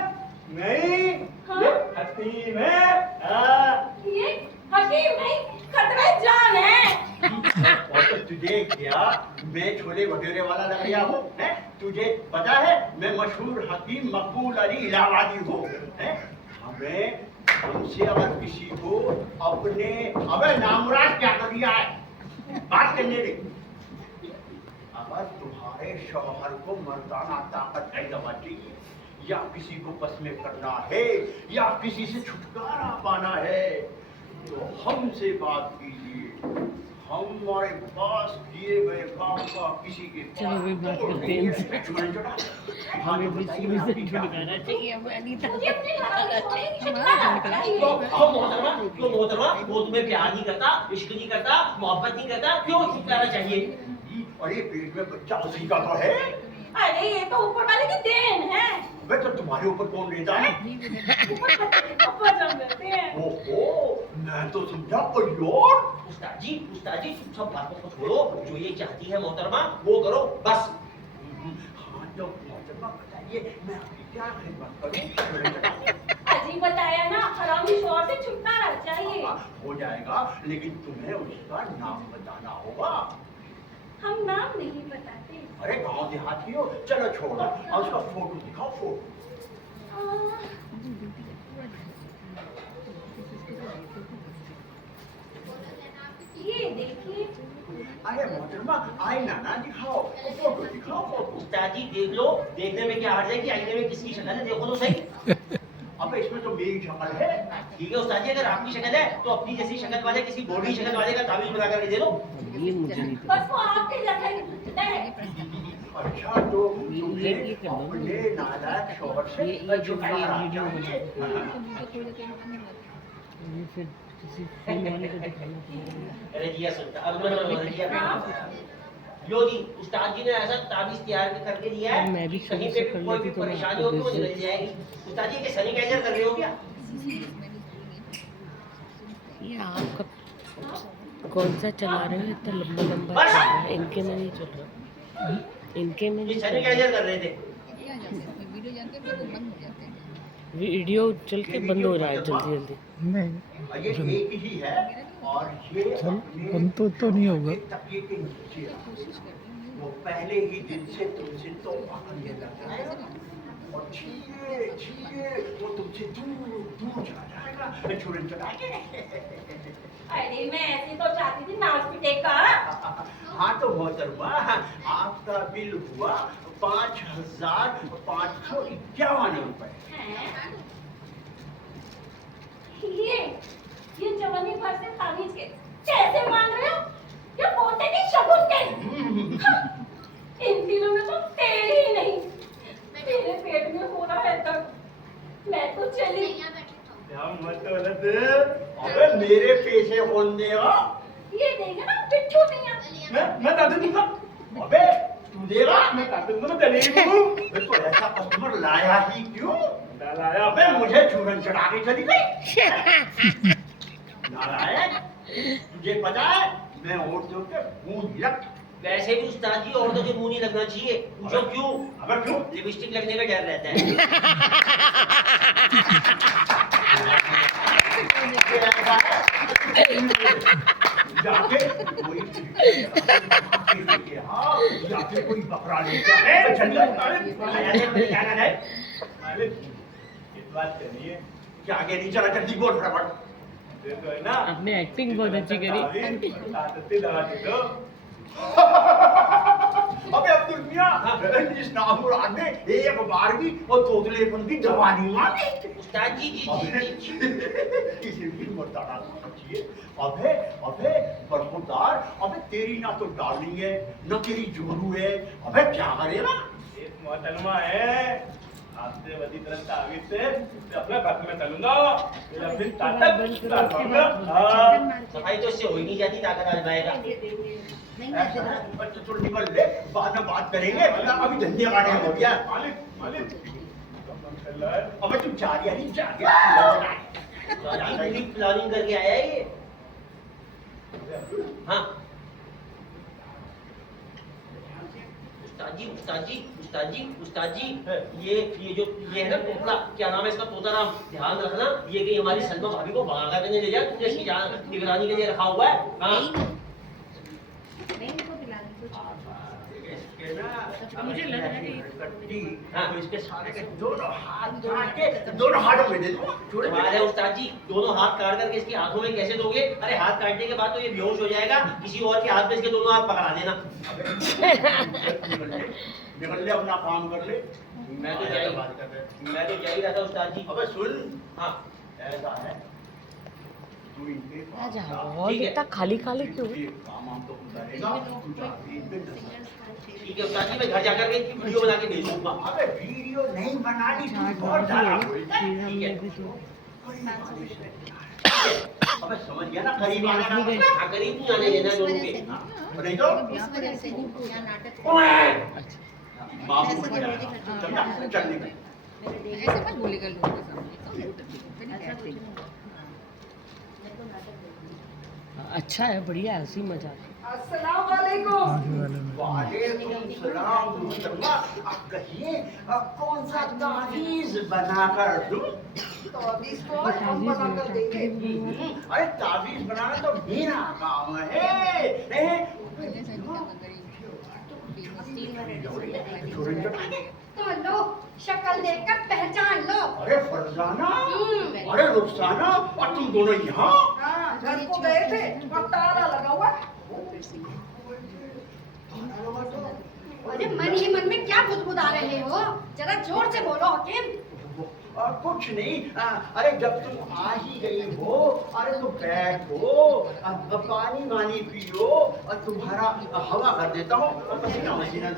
नहीं, हाँ? ये हकीम है। हाँ। ये हकीम नहीं, खतरा जान है। और तो तुझे क्या मैं छोले भटूरे वाला लग रहा हूँ? हैं? तुझे पता है मैं मशहूर हकीम मकबूल अली इलाहाबादी हूँ। हैं? हमें हमसे अगर किसी को अपने अबे नामुराद क्या कर दिया है? बात करने दे। अगर अरे शौहर को मर्दाना ताकत पैदा चाहिए, या किसी को बस में करना है या किसी से छुटकारा पाना है तो हमसे बात कीजिए। हमारे पास दिए गए काम का किसी के चलो भी बात करते हैं इनसे। हमें भी शुरू से छुटकारा चाहिए, हमें अनीता को छुटकारा चाहिए। क्यों मोहतरमा वो तुम्हें प्यार नहीं करता, इश्क नहीं करता, मोहब्बत नहीं करता, क्यों छुटकारा चाहिए? अरे पेट में बच्चा उसी का तो है। अरे ये तो ऊपर वाले की देन है। वे तो तुम्हारे ऊपर कौन लेता है? ऊपर बच्चे को पसंद करते हैं। ओहो, मैं तो समझा कोई और। उस्ताद जी तुम सब बातों को छोड़ो, जो ये चाहती है मोहतरमा वो करो बस। हाँ तो मोहतरमा बताइए मैं आपकी क्या खिदमत करूं? अजी बताया ना, हरामी शौहर से छुटकारा चाहिए। हो जाएगा, लेकिन तुम्हें उसका नाम बताना होगा। हम नाम नहीं बताते। अरे गांव देहाती हो, चलो छोड़ो, और उसका फोटो दिखाओ, फोटो। ये देखिए। अरे मोहतरमा आईना ना दिखाओ, फोटो दिखाओ, फोटो। उस्ताद जी देख लो, देखने में क्या हर्ज है कि आईने में किसकी शक्ल है, देखो तो सही। अब इसमें तो मेरी शक्ल है। ठीक है उस्ताद जी, अगर आपकी शक्ल है तो अपनी जैसी शक्ल वाले किसी बोली शक्ल वाले का ताबीज बना करके दे दो। ये मुझे नहीं बस वो आपके जैसा ही दिखता है। अच्छा तो ये कर लो। अपने नालायक शौहर से ये जो छुटकारा वीडियो चाहिए। ये फिर किसी फोन वाले को दिखाना पड़ेगा। अरे जिया सुनता अब यो जी उस्ताद जी ने ऐसा ताबीज तैयार करके दिया है, मैं भी कहीं शुरू पे से कर कोई लेती भी तो मैं परेशानी आपको होगी वो भेज निकल जाएगी। उस्ताद जी के सैनिटाइजर कर रहे हो क्या? ये आपका कौन सा चला रहे हो? इतना लंबा लंबा चल रहा है, इनके में नहीं चल रहा, इनके में ये नहीं चल रहा। सैनिटाइजर कर रहे थे। वीडियो जाते हैं तो बंद हो जाते हैं। वीडियो चल के बंद हो रहा है जल्दी जल्दी। ये एक ही है और ये बंद तो नहीं होगा। तकिए के नीचे वो पहले ही दिन से तुमसे तौबा करने लगा है और धीरे वो तुमसे दूर दूर चला जाएगा, छुड़न चलाएंगे। अरे मैं ऐसे तो चाहती थी नाच पीटे का। हाँ तो मोहतरमा आपका बिल हुआ 5,551 रुपए। ये जवानी भर से ताबीज के कैसे मान रहे हो? ये पोते की शगुन के। इन दिनों में तो तेल ही नहीं, मेरे पेट में हो रहा है तक। मैं तो चली। क्या मतलब? अबे मेरे पैसे कौन देगा? ये देगा ना पिट्ठू मियां। मैं दादू दूंगा। अबे तू देगा? मैं दादू दूंगा, चलेगी तू। तो ऐसा कस्टमर लाया ही क्यों? लाया अबे मुझे चूरन चढ़ा के चली गई। नारायण तुझे पता है मैं औरतों के मुंह नहीं लगता। वैसे भी उस्ताद जी औरतों के मुंह नहीं लगना चाहिए, पूछो क्यों? अबे क्यों? लिपस्टिक लगने का डर रहता है। जाके कोई जाके कोई बकरा लेके आए क्या है? बात करिए क्या आगे नहीं चला, जल्दी बोल फटाफट। देखो है ना आपने एक्टिंग बहुत अच्छी करी। दवा दे दो। अबे अब्दुल मियां जिस नामुराद ने एक बार भी वो तोतलेपन की दवा नहीं मांगी। उस्ताद जी इसीलिए मर्दाना चाहिए। अबे अबे बरखुरदार, अबे तेरी ना तो डार्लिंग है ना तेरी जोरू है, अबे क्या करेगा? एक मोहतरमा है आपसे बड़ी तरह तावीज से अपने घर में चलूंगा फिर ताकत सफाई तो इससे हो ही नहीं जाती, ताकत आजमाएगा। तो निकल ले, बाद में बात करेंगे, अभी धंधे का टाइम हो गया। मालिक मालिक अबे तू जा रही है नहीं जा प्लानिंग करके आया है ये। हाँ उस्ताद जी ये जो ये है ना टोपला, क्या नाम है इसका? तोता राम। ध्यान रखना ये कहीं हमारी सलमा भाभी को भगा करने ले जाए, तुमने इसकी निगरानी के लिए रखा हुआ है। हाँ मैं इनको खिला दूँ कुछ। मुझे ना मुझे लग रहा है कि कट्टी हाँ। तो इसके सारे के दोनों हाथ काट के दोनों हाथों में दे दूं छोटे हमारे उस्ताद जी दोनों हाथ काट करके इसके हाथों में कैसे दोगे? अरे हाथ काटने के बाद तो ये बेहोश हो जाएगा, किसी और के हाथ में इसके दोनों हाथ पकड़ा देना। निकल ले अपना काम कर ले। मैं तो आया जा ही बात कर रहे। मैं तो जा ही रहा था उस्ताद जी। अबे सुन, हाँ ऐसा है तू इनके पास जा, जा, और ठीक है। इतना खाली खाली क्यों? ये काम हम तो करेगा तू जाके इनके दस। ठीक है उस्ताद जी, मैं घर जाकर के इसकी वीडियो बना के भेज दूंगा। अबे वीडियो नहीं बनानी तू बहुत ज्यादा बोल रहा है। अबे समझ गया ना करीब आने का मतलब? हाँ करीब नहीं आने देना दोनों के। नहीं तो इस वजह से यहाँ नाटक बाबू को चल चल निकल। ऐसे मत बोलेगा लोगों के सामने तो ऐसे अच्छा है, बढ़िया है, हंसी मजाक। अस्सलाम वालेकुम। आगे वाले में वालेकुम सलाम मुस्तफा। अब कहिए कौन सा तावीज बनाकर दूं? तावीज़ तो आज हम बना कर देंगे। अरे तावीज बनाना तो मेरा काम है। वजह से क्या तो लो शक्ल देखकर पहचान लो। अरे फरजाना, अरे रुखसाना, और तुम दोनों यहाँ? हाँ, घर को गए थे, वहाँ ताला लगा हुआ है। अरे मन ही मन में क्या बुदबुदा रहे हो? जरा जोर से बोलो हकीम। कुछ नहीं। अरे जब तुम आ ही गई हो, अरे तो बैठो, पानी वानी पियो और तुम्हारा हवा कर देता हूँ और पसीना वसीना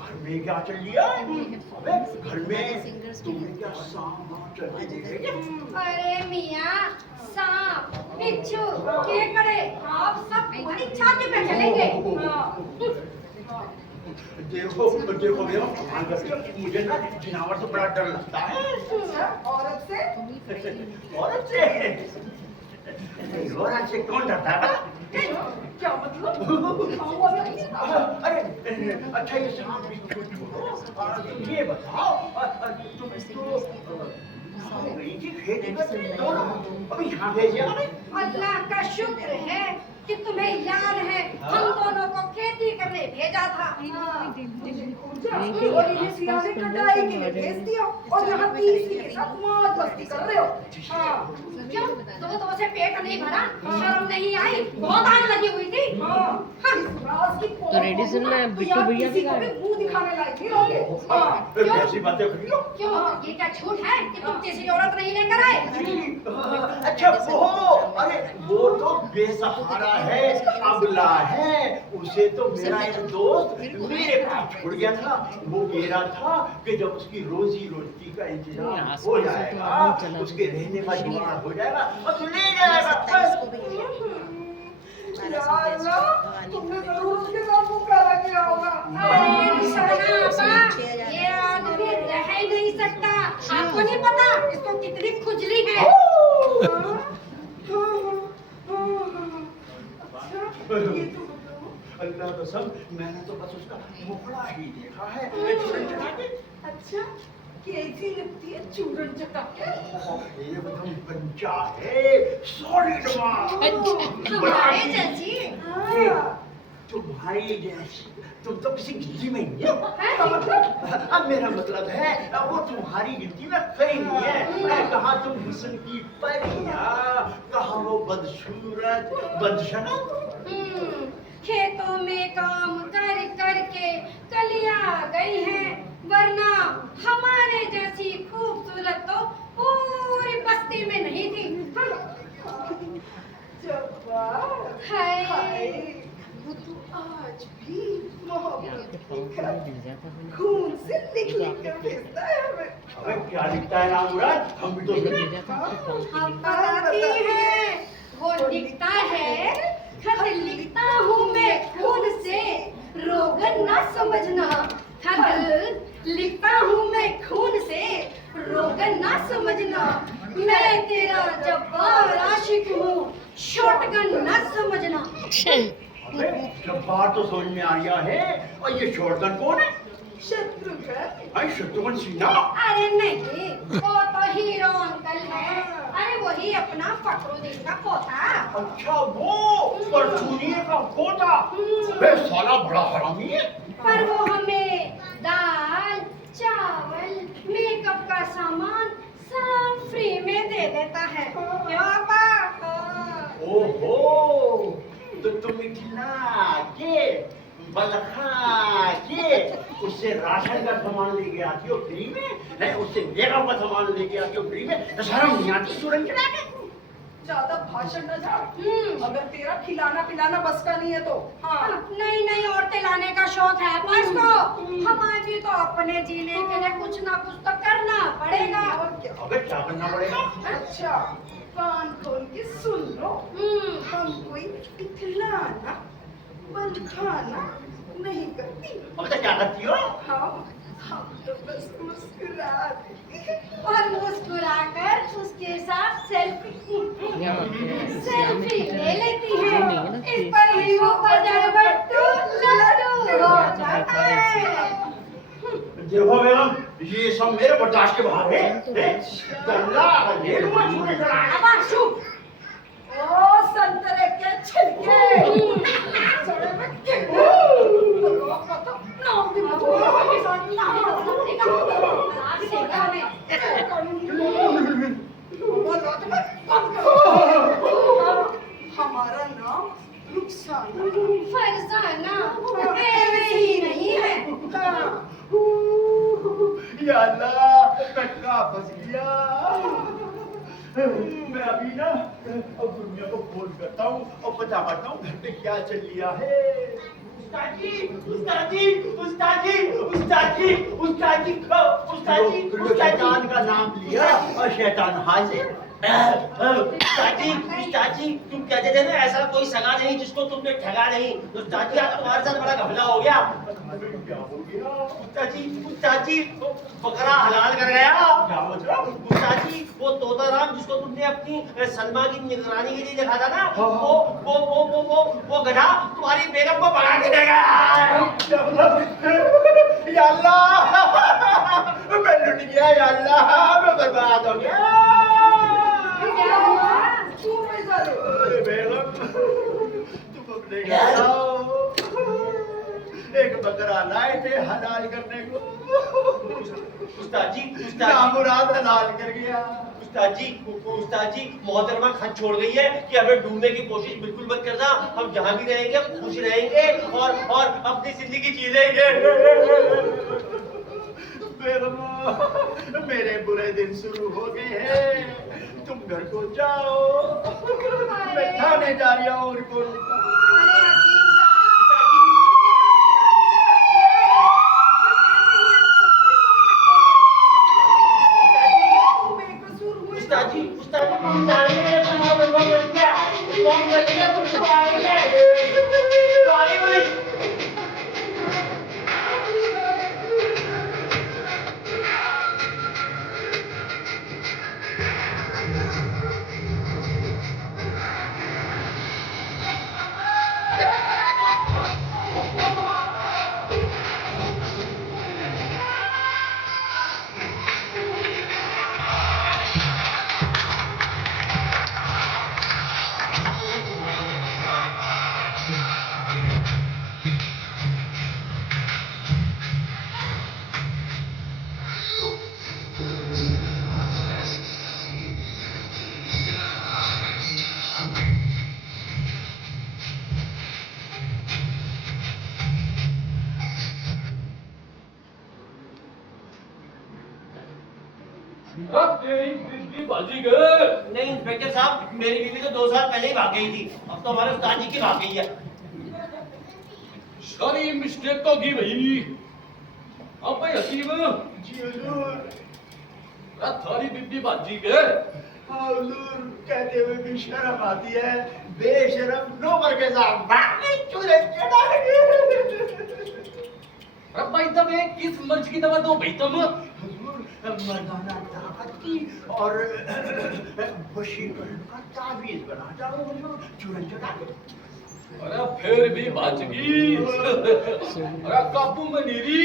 घर में क्या चल लिया? अबे घर में तुम्हें क्या सांप चल देखेंगे? अरे मियाँ, सांप, बिच्छू, केकड़े, आप सब तुम्हारी छाती पे चलेंगे। देखो देखो मेरा ध्यान रखिए, मुझे ना जिनावर से बड़ा डर लगता है। औरत से? औरत से? औरत से कौन डरता है? क्या मतलब? अरे अच्छा ये सांप बिच्छू छोड़ो, ये बताओ तुम तो गई थी खेत में दोनों, अभी यहाँ भेजे हमें? अल्लाह का शुक्र है कि तुम्हें याद है, हम दोनों को खेती करने भेजा था। और इन्हें सियाने कटाई के लिए भेज दिया और यहाँ तीसरी के साथ मौज मस्ती कर रहे हो। हाँ, क्यों? तो से पेट नहीं भरा? शर्म नहीं आई? बहुत आग लगी हुई थी। हाँ, इस राज की तो रेडिसन में बिट्टू भैया किसी भी को आए। भी मुंह दिखाने लायक नहीं रहोगे। हाँ, फिर कैसी बातें कर रही हो? क्यों? ये क्या झूठ है कि तुम तीसरी औरत नहीं लेकर आए? अच्छा वो, अरे वो तो बेसहारा है, अबला है, उसे तो मेरा एक दोस्त मेरे पास छोड़ गया था। वो कह रहा था कि जब उसकी रोजी रोटी का इंतजाम हो जाएगा, उसके रहने का जुगाड़ हो जाएगा और तू ले जाएगा बस। या अल्लाह, तुमने जरूर उसके साथ मुकाबला किया होगा। अरे रुखसाना आपा, ये आदमी रह ही नहीं सकता। आपको नहीं पता इसको कितनी खुजली है। ये तो अल्लाह कसम, मैंने तो बस उसका मुखड़ा ही देखा है। अच्छा, कैसी लगती है चूरन चटा के? एकदम कंचा है, सॉलिड हमारे जैसी। हाँ, तुम्हारी जैसी, तुम तो किसी गिनती में नहीं हो। क्या मतलब? अब मेरा मतलब है वो तुम्हारी गिनती में कहीं नहीं है। मैं कहा तुम हुस्न की परियां, कहा वो बदसूरत बदशक्ल। खेतों में काम कर कर के कलियां गई हैं, वरना हमारे जैसी खूबसूरत तो पूरी बस्ती में नहीं थी। जब्बार, हाय। हाय, वो तो आज भी मोहब्बत की खत तो खून से लिख लिख कर भेजता है हमें। अबे क्या लिखता है नाम मुराद? हम भी तो हम बताती हैं, वो लिखता है, खत लिखता हूँ मैं खून से, रोगन ना समझना। खत लिखता हूँ मैं खून से, रोगन ना समझना। मैं तेरा जब्बार आशिक हूँ, शॉटगन ना समझना। अबे जब्बार तो समझ में आ गया है, और ये शॉटगन कौन है? शत्रुघ्न सिन्हा। अरे नहीं, वो तो हीरो अंकल है। अरे वही अपना फखरुद्दीन का पोता। अच्छा वो परचूनिये का पोता। वे साला बड़ा हरामी है। पर वो हमें दाल, चावल, मेकअप का सामान सब फ्री में दे देता है। क्यों पापा? ओहो, तो तुम इतना ये बलखा ये उससे राशन का सामान लेके आती हो फ्री में, नहीं उससे मेकअप का सामान लेके आती हो फ्री में, तो शर्म नहीं आती सूरज चढ़ा के? ज्यादा भाषण न झाड़। अगर तेरा खिलाना पिलाना बस का नहीं है तो हाँ। नहीं नहीं, औरतें लाने का शौक है पर इसको। हमारे भी तो अपने जीने के लिए कुछ ना कुछ तो करना पड़ेगा। और क्या? अबे क्या करना पड़ेगा? अच्छा, कान खोल के सुन लो। हम कोई इतलाना बलखाना नहीं करती। अब तो क्या करती हो? हम तो बस मुस्कुराते और मुस्कुराकर उसके साथ सेल्फी ले लेती है। इस पर ही वो बट्टू लड्डू हो जाता है। देखो बेगम, ये सब मेरे बर्दाश्त के बाहर है। गल्ला ये हुआ छूने चला है। अब आशु, ओ संतरे के छिलके सड़े में किलो नाम भी हमारा नाम रुखसाना फरसाना ही नहीं है। या अल्लाह, मैं कहाँ फंस गया? मैं अभी ना अब दुनिया को फोन करता हूँ और पता करता हूँ घर पे क्या चल लिया है। उस्ताद जी, उस्ताद जी, उस्ताद जी, उस्ताद जी, उस्ताद जी, उस्ताद जी, शैतान का नाम लिया और शैतान हाजिर। उस्ताद जी, तुम कहते थे ना ऐसा कोई सगा नहीं जिसको तुमने ठगा नहीं। उस्ताद जी, आज तुम्हारे साथ बड़ा घपला हो गया। क्या हो गया? उस्ताद जी, बकरा हलाल कर गया। क्या मतलब? उस्ताद जी, वो तोताराम जिसको तुमने अपनी सलमा की निगरानी के लिए देखा था ना, वो गधा तुम्हारी बेगम को भगा के दे गया। या अल्लाह, मैं लुट गया। या अल्लाह, मैं बर्बाद हो गया। क्या हुआ? अरे बेगम, तुम अपने घर आओ। एक बकरा लाए थे हलाल करने को। उस्ताद जी, नामुराद हलाल कर गया। उस्ताद जी, मोहतरमा खत छोड़ गई है कि हमें ढूंढने की कोशिश बिल्कुल मत करना। हम जहाँ भी रहेंगे खुश रहेंगे और अपनी जिंदगी जी लेंगे। मेरे बुरे दिन शुरू हो गए हैं। तुम घर को जाओ। मैं थाने जा रही हूँ रिपोर्ट। अरे हकीम उस्ताद जी, नहीं इंस्पेक्टर साहब, मेरी बीवी तो 2 साल पहले ही भाग गई थी। अब तो हमारे उस्ताद जी की भाग गई है। सारी मिस्टेक तो की भाई। अब भाई हकीम जी हुजूर। थारी बीबी बाजी के हुजूर कहते हुए भी शर्म आती है। बेशरम नौकर के साथ भागने चूल्हे चढ़ाएंगे। अब भाई तुम एक किस मर्ज की दवा दो भाई तुम? हुजूर, मर्दाना ताकत की और वशीकरण का ताबीज बनाता हूँ हुजूर, चूल्हे चढ़ा के। अरे फिर भी बाज गई। अरे काबू में नहीं रही।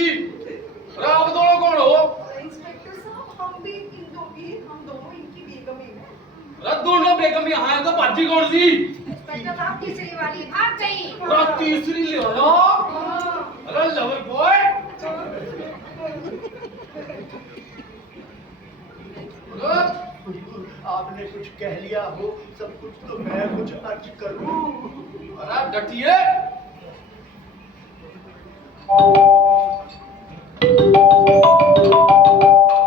अरे आप दोनों कौन हो? इंस्पेक्टर साहब हम दोनों इनकी बेगम ही हैं। अरे दोनों बेगम यहाँ है तो बाजी कौन सी? इंस्पेक्टर साहब तीसरी वाली भाग गई। अरे तीसरी ले आया। अरे लवर बॉय। आपने कुछ कह लिया हो, सब कुछ तो मैं कुछ अर्ज करूं। अरे डटिए।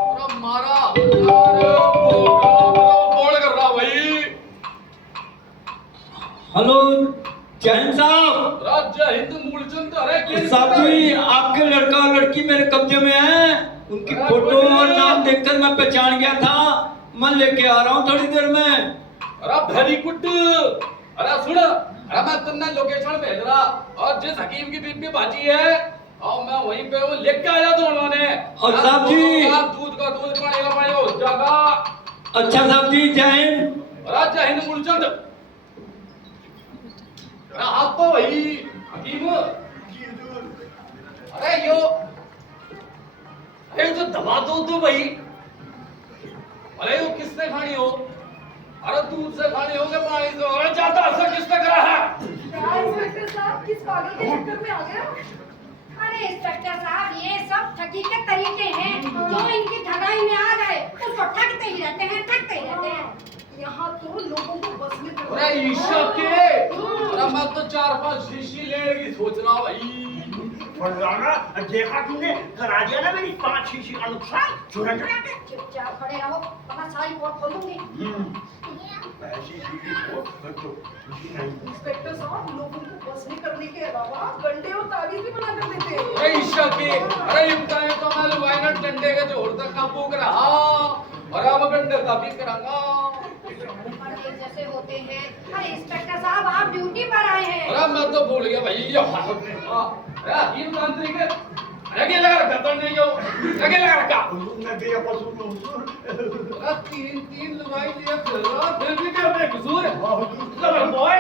अरे मारा कौन कर रहा भाई? हेलो जय हिंद साहब। राज्य हिंद मूलचंद। अरे साहब जी आपके लड़का और लड़की मेरे कब्जे में है। उनकी फोटो और नाम देखकर मैं पहचान गया था। मैं लेके आ रहा हूँ थोड़ी देर में। अरे वेरी गुड। अरे सुन, अरे मैं तुमने लोकेशन भेज रहा और जिस हकीम की बीबी बाजी है और मैं वहीं पे हूँ, लेके आया दोनों ने। और साहब जी दूध का दूध, पानी का पानी हो जाएगा। अच्छा साहब जी जय हिंद। अरे जय हिंद मूलचंद। अरे आप तो वही हकीम। अरे यो अरे तो दवा दो तो भाई। अरे वो किसने खानी हो? अरे दूध से खानी हो के पानी से? अरे ज्यादा असर किसने करा है? क्या इंस्पेक्टर साहब किस पागल के चक्कर में आ गया? अरे इंस्पेक्टर साहब ये सब ठगी के तरीके हैं। जो इनकी ठगाई में आ गए उसको ठगते ही रहते हैं। यहाँ तो लोगों को बस में करना अरे है। ईशा के। अरे मैं तो 4-5 शीशी लेने की सोच रहा हूँ भाई। फरजाना देखा तुमने, करा दिया ना मेरी 5 शीशी का नुकसान। चुरंट के चुपचाप खड़े रहो वरना सारी पोट खोलूंगी। ऐसी शीशी को तो इंस्पेक्टर साहब लोगों को बस में करने के अलावा गंडे और ताबीज भी बना कर देते हैं। अरे ईशा के। अरे इनका है तो मैं वायनाड डंडे के जोड़ तक काबू करा और अब डंडे का भी करांगा। जैसे होते हैं। अरे इंस्पेक्टर साहब आप ड्यूटी पर आए हैं। अरे मैं तो भूल गया भाई। ये अरे हकीम तांत्रिक। अरे क्या लगा रखा तुमने? यो क्या लगा रखा? मैं बेकसूर हूं हुजूर। अरे 3 लुगाई लिए फिर रहा, फिर भी क्या बेकसूर है? Lover boy.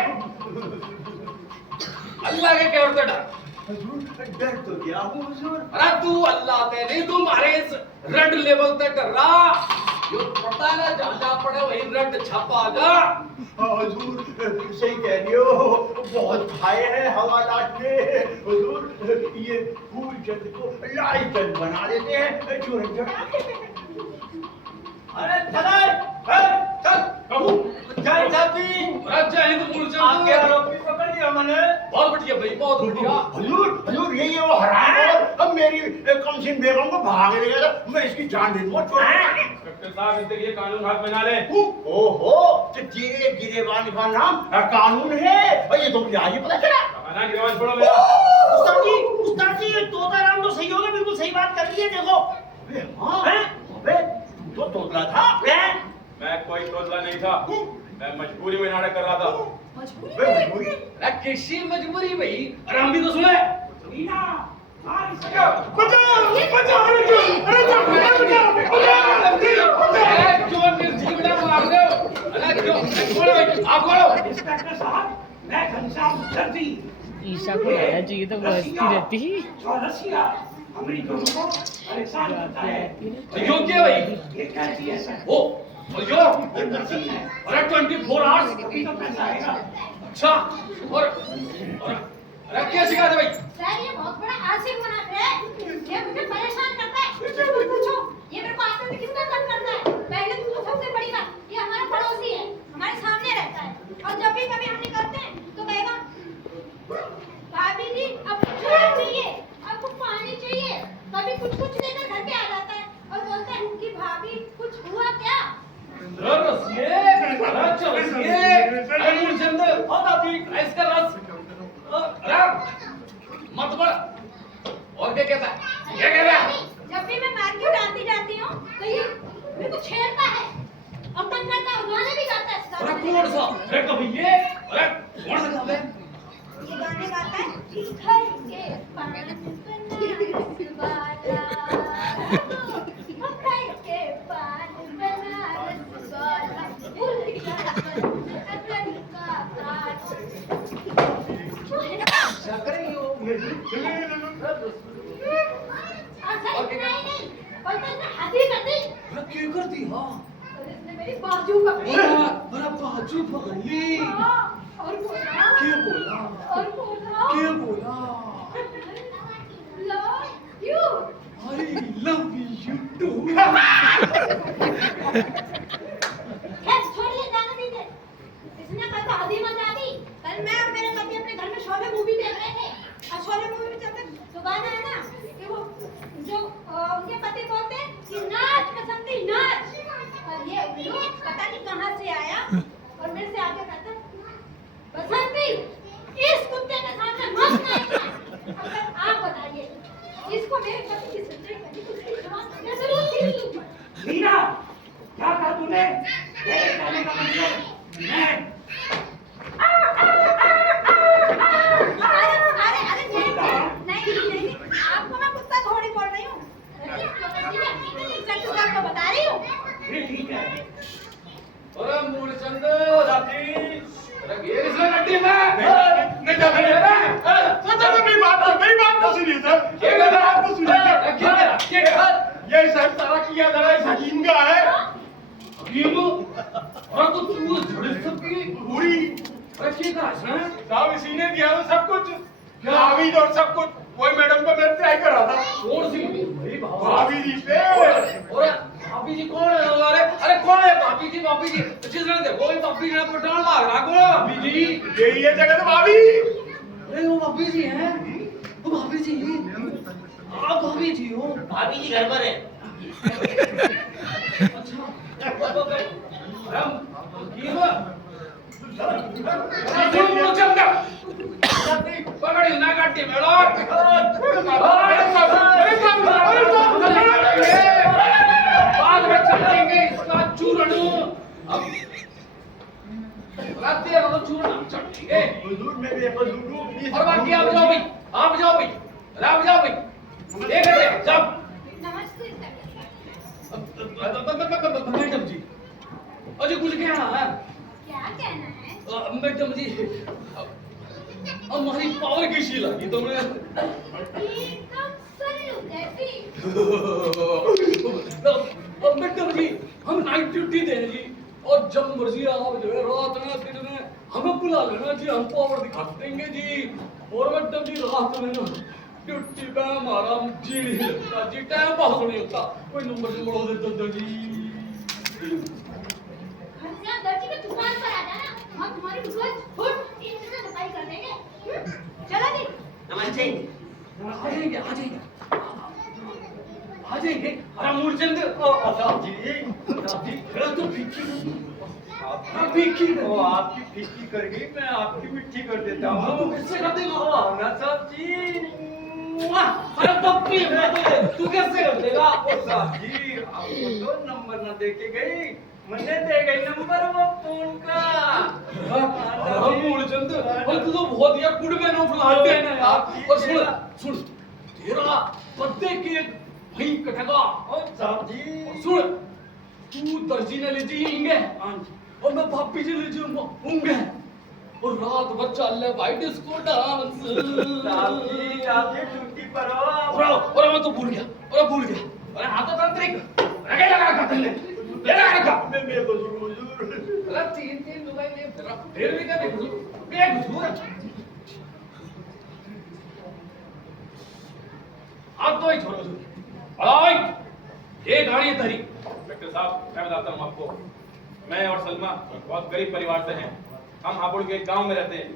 अल्लाह के कहर से डर। हुजूर डर तो गया हूं हुजूर। अरे तू अल्लाह ते नहीं, तू हमारे इस रेड लेवल तक कर रहा। यो पता ना जहाँ पड़े वही रेड छापा जा। हुजूर सही कह रही हो, बहुत खाए हैं हवालात में। हुजूर ये फूल चंद को लाई चंद बना देते हैं चुरंट चढ़ा के। अरे चले चल कहूँ जय साहब जी। जय हिंद मूलचंद। आपके आरोपी पकड़ लिया मैंने। बहुत बढ़िया भाई, बहुत बढ़िया। हुजूर हुजूर ये वो हराम अब मेरी कमसिन बेगम को भाग ले गया था। मैं इसकी जान दे दूंगा। डॉक्टर साहब इससे ये कानून हाथ में ना ले। ओहो तो ये गिरेबान का नाम कानून है और ये तो मुझे आज ही पता चला। खाना गिरवान छोड़ो मेरा। उस्ताद जी ये तोता राम तो सही हो गया, बिल्कुल सही बात कर दी है। देखो हाँ अबे तो तोतला था। मैं कोई तोतला नहीं था, मैं मजबूरी में नाटक कर रहा था। मजबूरी? अरे किसी मजबूरी भाई? अरे हम भी तो सुने। क्यों निर्जीव बेटा मार रहे हो? अरे क्यों? खोलो भाई, आप खोलो। इंस्पेक्टर साहब मैं घनश्याम दर्जी। ईशा को रहना चाहिए तो वो हंसती रहती। चौरसिया हमारी दोनों को परेशान करता है। यो क्या भाई? ये कैसी है सर? ओ यो ये नर्सिंग है। अरे 24 आवर्स। अभी तो पैसा आएगा। अच्छा और अरे क्या सिखाते भाई? सर ये बहुत बड़ा आशिक बना है। ये मुझे परेशान करता है। मुझसे मत पूछो। ये मेरे को आपस में कितना तंग करता है। पहले तो सबसे बड़ी बात ये हमारा पड़ोसी है, हमारे सामने रहता है और जब भी कभी हम निकलते हैं तो कहेगा भाभी जी अब चाय चाहिए, आपको पानी चाहिए। कभी कुछ लेकर घर पे आ जाता है और बोलता है कि भाभी कुछ हुआ क्या? अरे मूलचंद बहुत आती इसका रस। अरे मत बोल। और क्या कहता है? क्या कह रहा है? जब भी मैं मार्केट आती जाती हूँ तो ये मेरे को छेड़ता है और तंग करता है, गाने भी गाता है। अरे कौन सा? अरे कभी ये अरे कौन सा गाना है? ये गाने गाता है घर के पान वाला, घर के पान बनारस वाला, फूल का अदरक का काट। सर नहीं नहीं पर तो इसने हाथी कर दी क्या कर दी हां और इसने मेरी बाजू पकड़ी मेरा बाजू पकड़ ली हाँ, और बोला क्या बोला और बोला क्या बोला love you I love you too खैर छोड़िए जाने दीजिए इसने कल तो हदी मचा दी कल मैं और मेरे पति अपने घर में शोले मूवी देख रहे थे और शोले मूवी में जब तक सुगाना है ना कि वो जो उनके पति बोलते हैं कि नाच बसंती नाच और ये उल्लू पता नहीं कहाँ से आया और मेरे से आगे कहता बसंती इस कुत्ते के सामने मत नाचना अगर आप बताइए इसको मेरे पति की सच्चाई करनी तो उसकी जवाब देने जरूर थी मीरा क्या कहा तूने तेरे कहने का मतलब मैं अरे नहीं आपको मैं कुत्ता थोड़ी बोल रही हूँ इंस्पेक्टर साहब को बता रही हूँ ठीक है अरे मूलचंद दादी अरे घेर इसने गड्डी में नहीं जा सर मेरी बात तो सुनिए सर क्या बात तो सुनिए सर ये सब सारा किया जरा इस हकीम का है हकीम और तो तू झड़े सबकी पूरी अरे क्या करा इसने साहब इसी ने दिया वो सब कुछ हाविज और सब कुछ वही मैडम को मैं ट्राई कर रहा था कौन सी भाई भाभी जी से अरे भाभी जी कौन है अरे कौन है भाभी जी जिसने देखो ये भाभी जी पठान भाग रहा कौन है भाभी जी यही है जगह तो भाभी अरे वो भाभी जी हैं वो भाभी जी आप भाभी जी हो भाभी जी घर पर है पकड़ी ना काटी मेरा बाद में चलेंगे इसका चूरण अब रात ये तो चूरण चढ़ेंगे हुजूर में भी हुजूर और बाकी आप जाओ भाई आप जाओ भाई एक है जब नमस्ते मैडम जी अजय कुछ कहना है क्या कहना है मैडम जी हमारी पावर की शी लगी तुमने एकदम सल्लू जैसी मैडम जी हम नाइट ड्यूटी दे जी और जब मर्जी आप जो है रात में दिन में हमें बुला लेना जी हम पावर दिखा देंगे जी और मैडम जी रात में ना ड्यूटी पे हमारा जी नहीं लगता जी टाइम पास नहीं होता कोई नंबर से बढ़ा देता था जी हम दर्जी के दुकान पर आ जाना हम तुम्हारी रोज फुट इंच से सफाई कर देंगे चलो जी नमस्ते आ जाएंगे अरे मूलचंद साहब जी खड़ा तो भीखी आपकी फिक्की कर गई मैं आपकी मिट्टी कर देता हूँ किससे कर देगा ना साहब जी अरे पप्पी तू कैसे कर देगा साहब जी आपको तो नंबर ना दे के गई मैंने दे गई नंबर वो फोन का मूलचंद हम तो बहुत यार गुड मैन ऑफ लाइफ है ना यार और सुन तेरा पत्ते के भाई कटगा साहब जी सुन तू दर्जी ने ले जी इंगे और मैं भाभी जी ले जाऊंगा होंगे और रात भर चल ले भाई डिस्को डांस साहब जी आप ये ड्यूटी पर हो और मैं तो भूल गया अरे हाथ तो तांत्रिक रखे लगा कर ले लगा मैं हुजूर अरे तीन दुबई में फिर भी क्या देखो एक हुजूर आप तो ही छोड़ो भाई ये गाड़ी धरी डॉक्टर साहब मैं बताता हूँ आपको मैं और सलमा बहुत गरीब परिवार से हैं हम हापुड़ के गांव में रहते हैं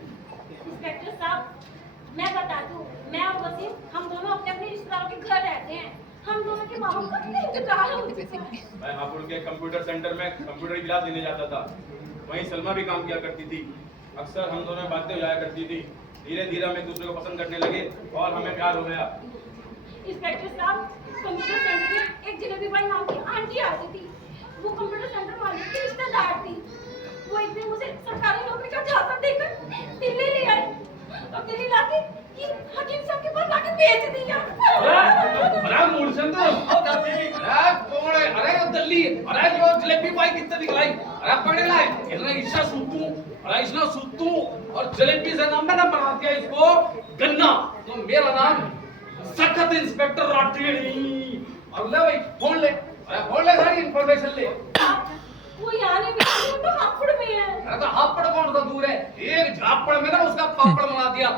इंस्पेक्टर साहब मैं बता दूं मैं और वसीम हम दोनों अपने अपने रिश्तेदारों के घर रहते हैं हम दोनों के माहौल का इंतजार हो चुका है मैं हापुड़ के कंप्यूटर सेंटर में कंप्यूटर की क्लास लेने जाता था वहीं सलमा भी काम किया करती थी अक्सर हम दोनों में बातें हो जाया करती थी धीरे धीरे हम एक दूसरे को पसंद करने लगे और हमें प्यार हो गया इंस्पेक्टर साहब कंप्यूटर सेंटर में एक जलेबी बाई नाम की आंटी आती थी वो कंप्यूटर सेंटर वाले की रिश्तेदार थी वो एक दिन मुझे सरकारी नौकरी का झांसा देकर दिल्ली ले आई और दिल्ली लाके ये हकीम साहब के पास लाके बेच दिया अरे मूलचंद अरे कौन है अरे वो दिल्ली अरे जो जलेबी बाई कितने दिखलाई अरे पढ़े लाए इतना सुत्तू और जलेबी से नाम मैंने बना दिया इसको गन्ना तो मेरा नाम सखत इंस्पेक्टर राठी। और ले भाई फोन ले, फोन ले, सारी इंफॉर्मेशन ले। वो यहाँ नहीं मिला, वो तो हापड़ में है। अरे तो हापड़ कौन सा दूर है, एक झापड़ में ना उसका पापड़ बना दिया।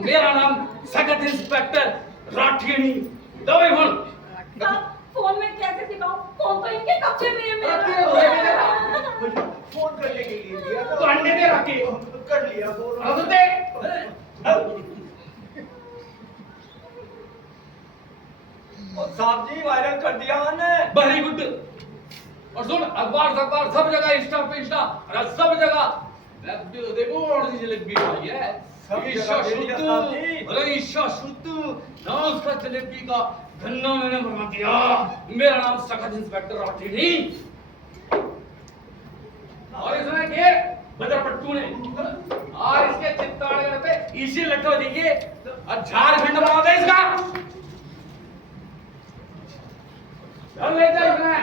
मेरा नाम सखत इंस्पेक्टर राठी। दो भाई फोन। फोन में कैसे दिखाऊं, फोन तो इनके कब्जे में है मेरा। फोन करने के लिए दिया तो अंडे दे रखे कर लिया फोन। अब दे। और साहब जी वायरल कर दिया मैंने। Very good. और सुन, अखबार सब जगह, इंस्टा पिंस्टा, अरे सब जगह देखो और जलेबी आई है। ईशा शुद्ध, अरे ईशा शुद्ध ना उसका जलेबी का गन्ना मैंने बना दिया। मेरा नाम सखत इंस्पेक्टर राठी नहीं। और इसमें के बदर पट्टू ने और इसके चित्तौड़गढ़ पे इसी लट्ठो देंगे और झारखंड बना दे इसका। चल ले जा इसमें।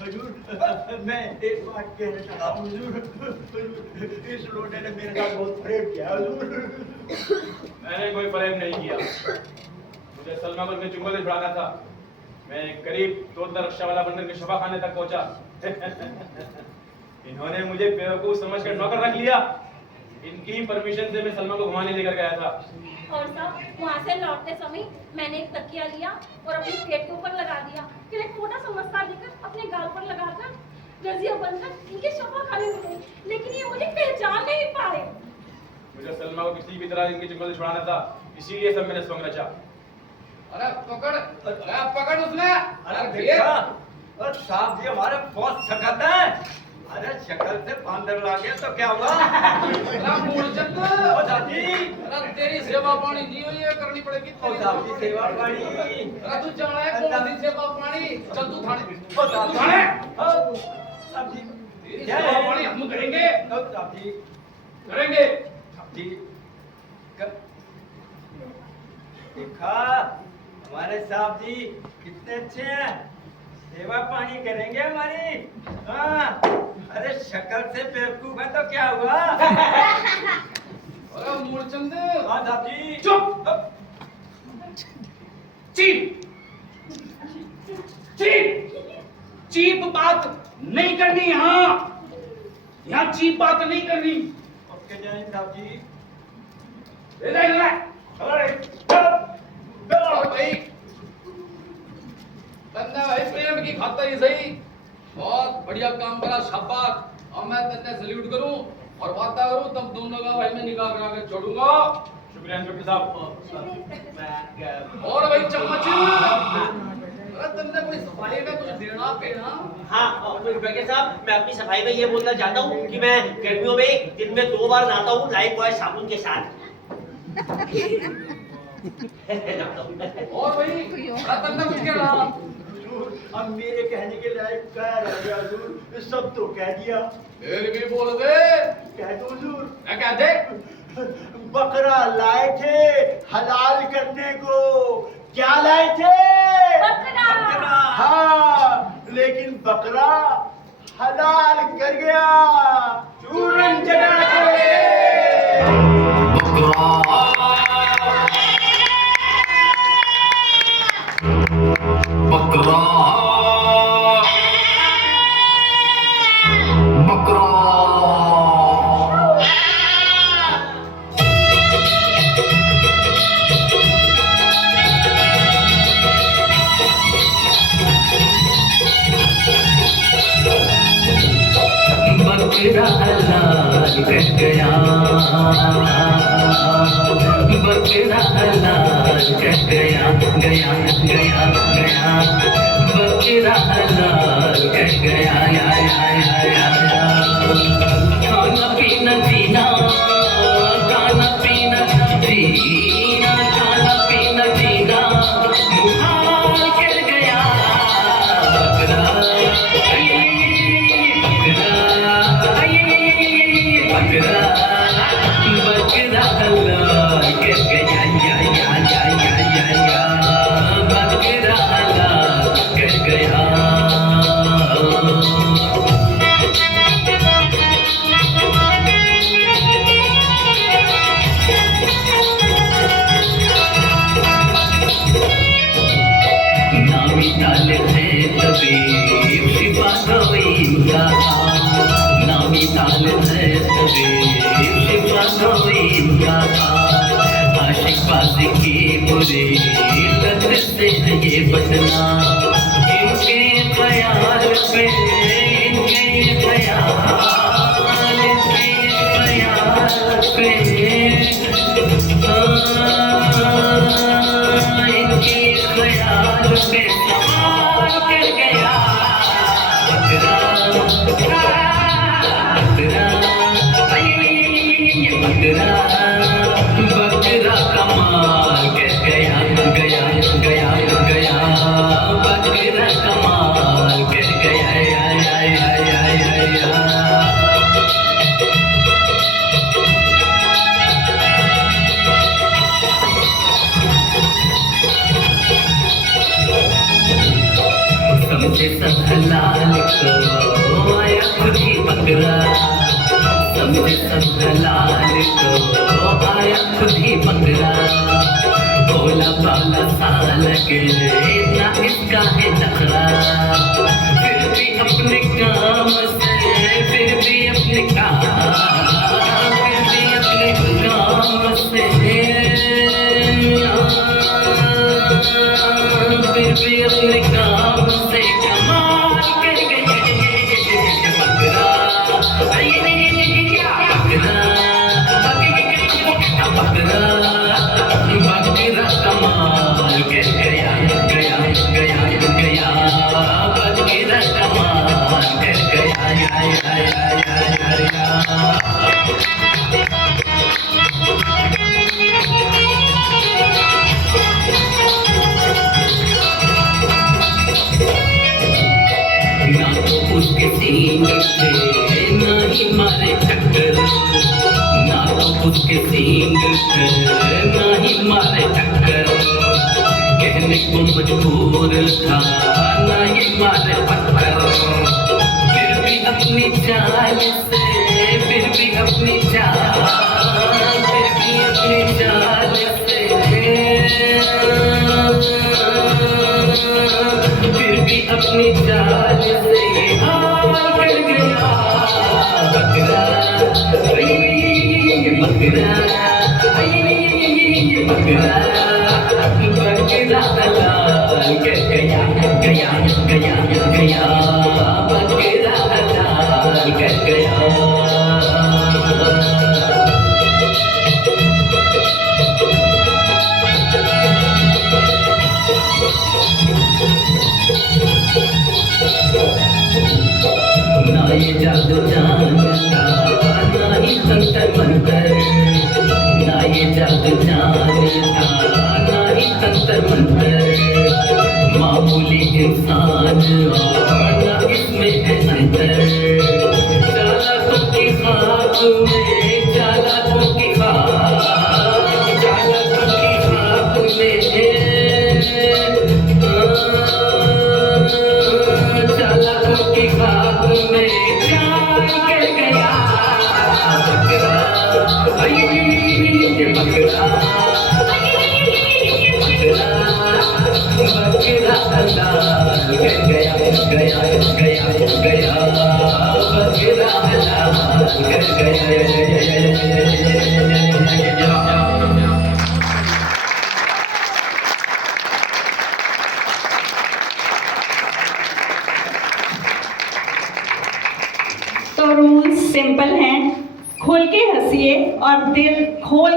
हजूर, मैं एक बात कहना चाहता हूँ हजूर, इस लोटे ने मेरे साथ बहुत फरेब किया हजूर। मैंने कोई फरेब नहीं किया। मुझे सलमा को अपने चुंगल से छुड़ाना था। मैं करीब 2 रक्षा वाला बनकर के शफा खाने तक पहुंचा। इन्होंने मुझे बेवकूफ समझकर नौकर रख लिया। इनकी परमिशन से मैं सलमा को घुमाने लेकर गया था। और साहब, वहाँ से लौटते समय मैंने एक तकिया लिया और अपनी पेट के ऊपर लगा दिया, फिर एक छोटा सा मस्ता लेकर अपने गाल पर लगाकर रजिया बनकर इनके शफा खाने में गई, लेकिन ये मुझे पहचान नहीं पाए। मुझे सलमा को किसी भी तरह इनके चुंगल से छुड़ाना था, इसीलिए सब मैंने स्वंग रचा। अरे पकड़ उसने। अरे देखा, और साहब जी हमारे बहुत सखत है। अरे शक्ल से बांदर ला गया तो क्या हुआ? अरे तेरी सेवा पानी जी हुई है, करनी पड़ेगी। साहब जी सेवा पानी। अरे तू जाना है कौन सी सेवा पानी? चल तू थाने। साहब जी तेरी सेवा पानी हम करेंगे। साहब जी करेंगे। जी देखा, हमारे साहब जी कितने अच्छे हैं, सेवा पानी करेंगे हमारी। हाँ, अरे शक्ल से बेवकूफ है तो क्या हुआ? अरे मूर्छंद। हाँ साहब जी। चुप। चीप चीप बात नहीं करनी यहाँ चीप बात नहीं करनी। ओके जय हिंद साहब जी। भाई तन्ने भाई प्रेम की खातिर ही सही बहुत बढ़िया काम करा, शाबाश। और मैं तन्ने सल्यूट करूं और वादा करूं तब दोनों का भाई मैं निकाह करा के छोड़ूंगा। शुक्रिया इंस्पेक्टर साहब। और भाई चम्मच, अरे तन्ने कोई सफाई में कुछ देना पेना? हाँ इंस्पेक्टर साहब, मैं अपनी सफाई में ये बोलना चाहता हूँ कि मैं गर्मियों में दिन में 2 बार नहाता हूँ लाइफ बॉय साबुन के साथ। और भाई तन्ने कुछ कह रहा? अब मेरे कहने के लायक क्या रह गया हजूर, सब तो कह दिया। फिर भी बोल दे। कह दो हजूर। क्या कहते? बकरा लाए थे हलाल करने को। क्या लाए थे? बकरा। हाँ, लेकिन बकरा हलाल कर गया। चूरन चढ़ा के। बकरा हलाल कर गया, बकरा हलाल कर गया, गया गया गया, बकरा हलाल कर गया, खाना पीना जीना, खाना पीना जीना, खाना पीना जीना मुहाल कर गया, बकरा बकरा बकरा हलाल कर गया, बकरा हलाल कर गया। की बुरी लत से ये बचना इनके ख्याल पे इनके ख्याल पे इनके ख्याल पे सवार कर गया बकरा बकरा कमाल कर गया गया गया गया बकरा कमाल कर गया समझे सब हलाल को आया खुद ही बकरा समझे सब हलाल को आया खुद ही बकरा भोला भाला सा लगे ना इसका है नखरा फिर भी अपने काम से फिर भी अपने काम से फिर भी अपने काम से कमाल कर गए बकरा बकरा कमाल कर गया गया गया गया बकरा कमाल कर गया ना तो उसके सींग थे ना ही मारे टक्कर ना तो उसके सींग थे ना ही मारे टक्कर कहने को मजबूर था ना ही मारे पत्थर फिर भी अपनी चाल से फिर भी अपनी चाल फिर भी अपनी चाल से फिर भी अपनी चाल से हार कर गया बकरा बकरा बकरा बकरा हलाल कर गया गया गया गया बकरा हलाल कर गया ना ये जादू जानता ना ही तंत्र मंत्र ना ये जादू जानता ना ही तंत्र मंत्र मामूली इंसान और ना इसमें है अंतर चालाकों की खाक में चालाकों की खाक में चालाकों की खाक में चाल कर गया बकरा बकरा बकरा हलाल कर गया गया गया गया बकरा हलाल कर गया तो रूल्स सिंपल हैं, खुल के हंसिए और दिल खोल के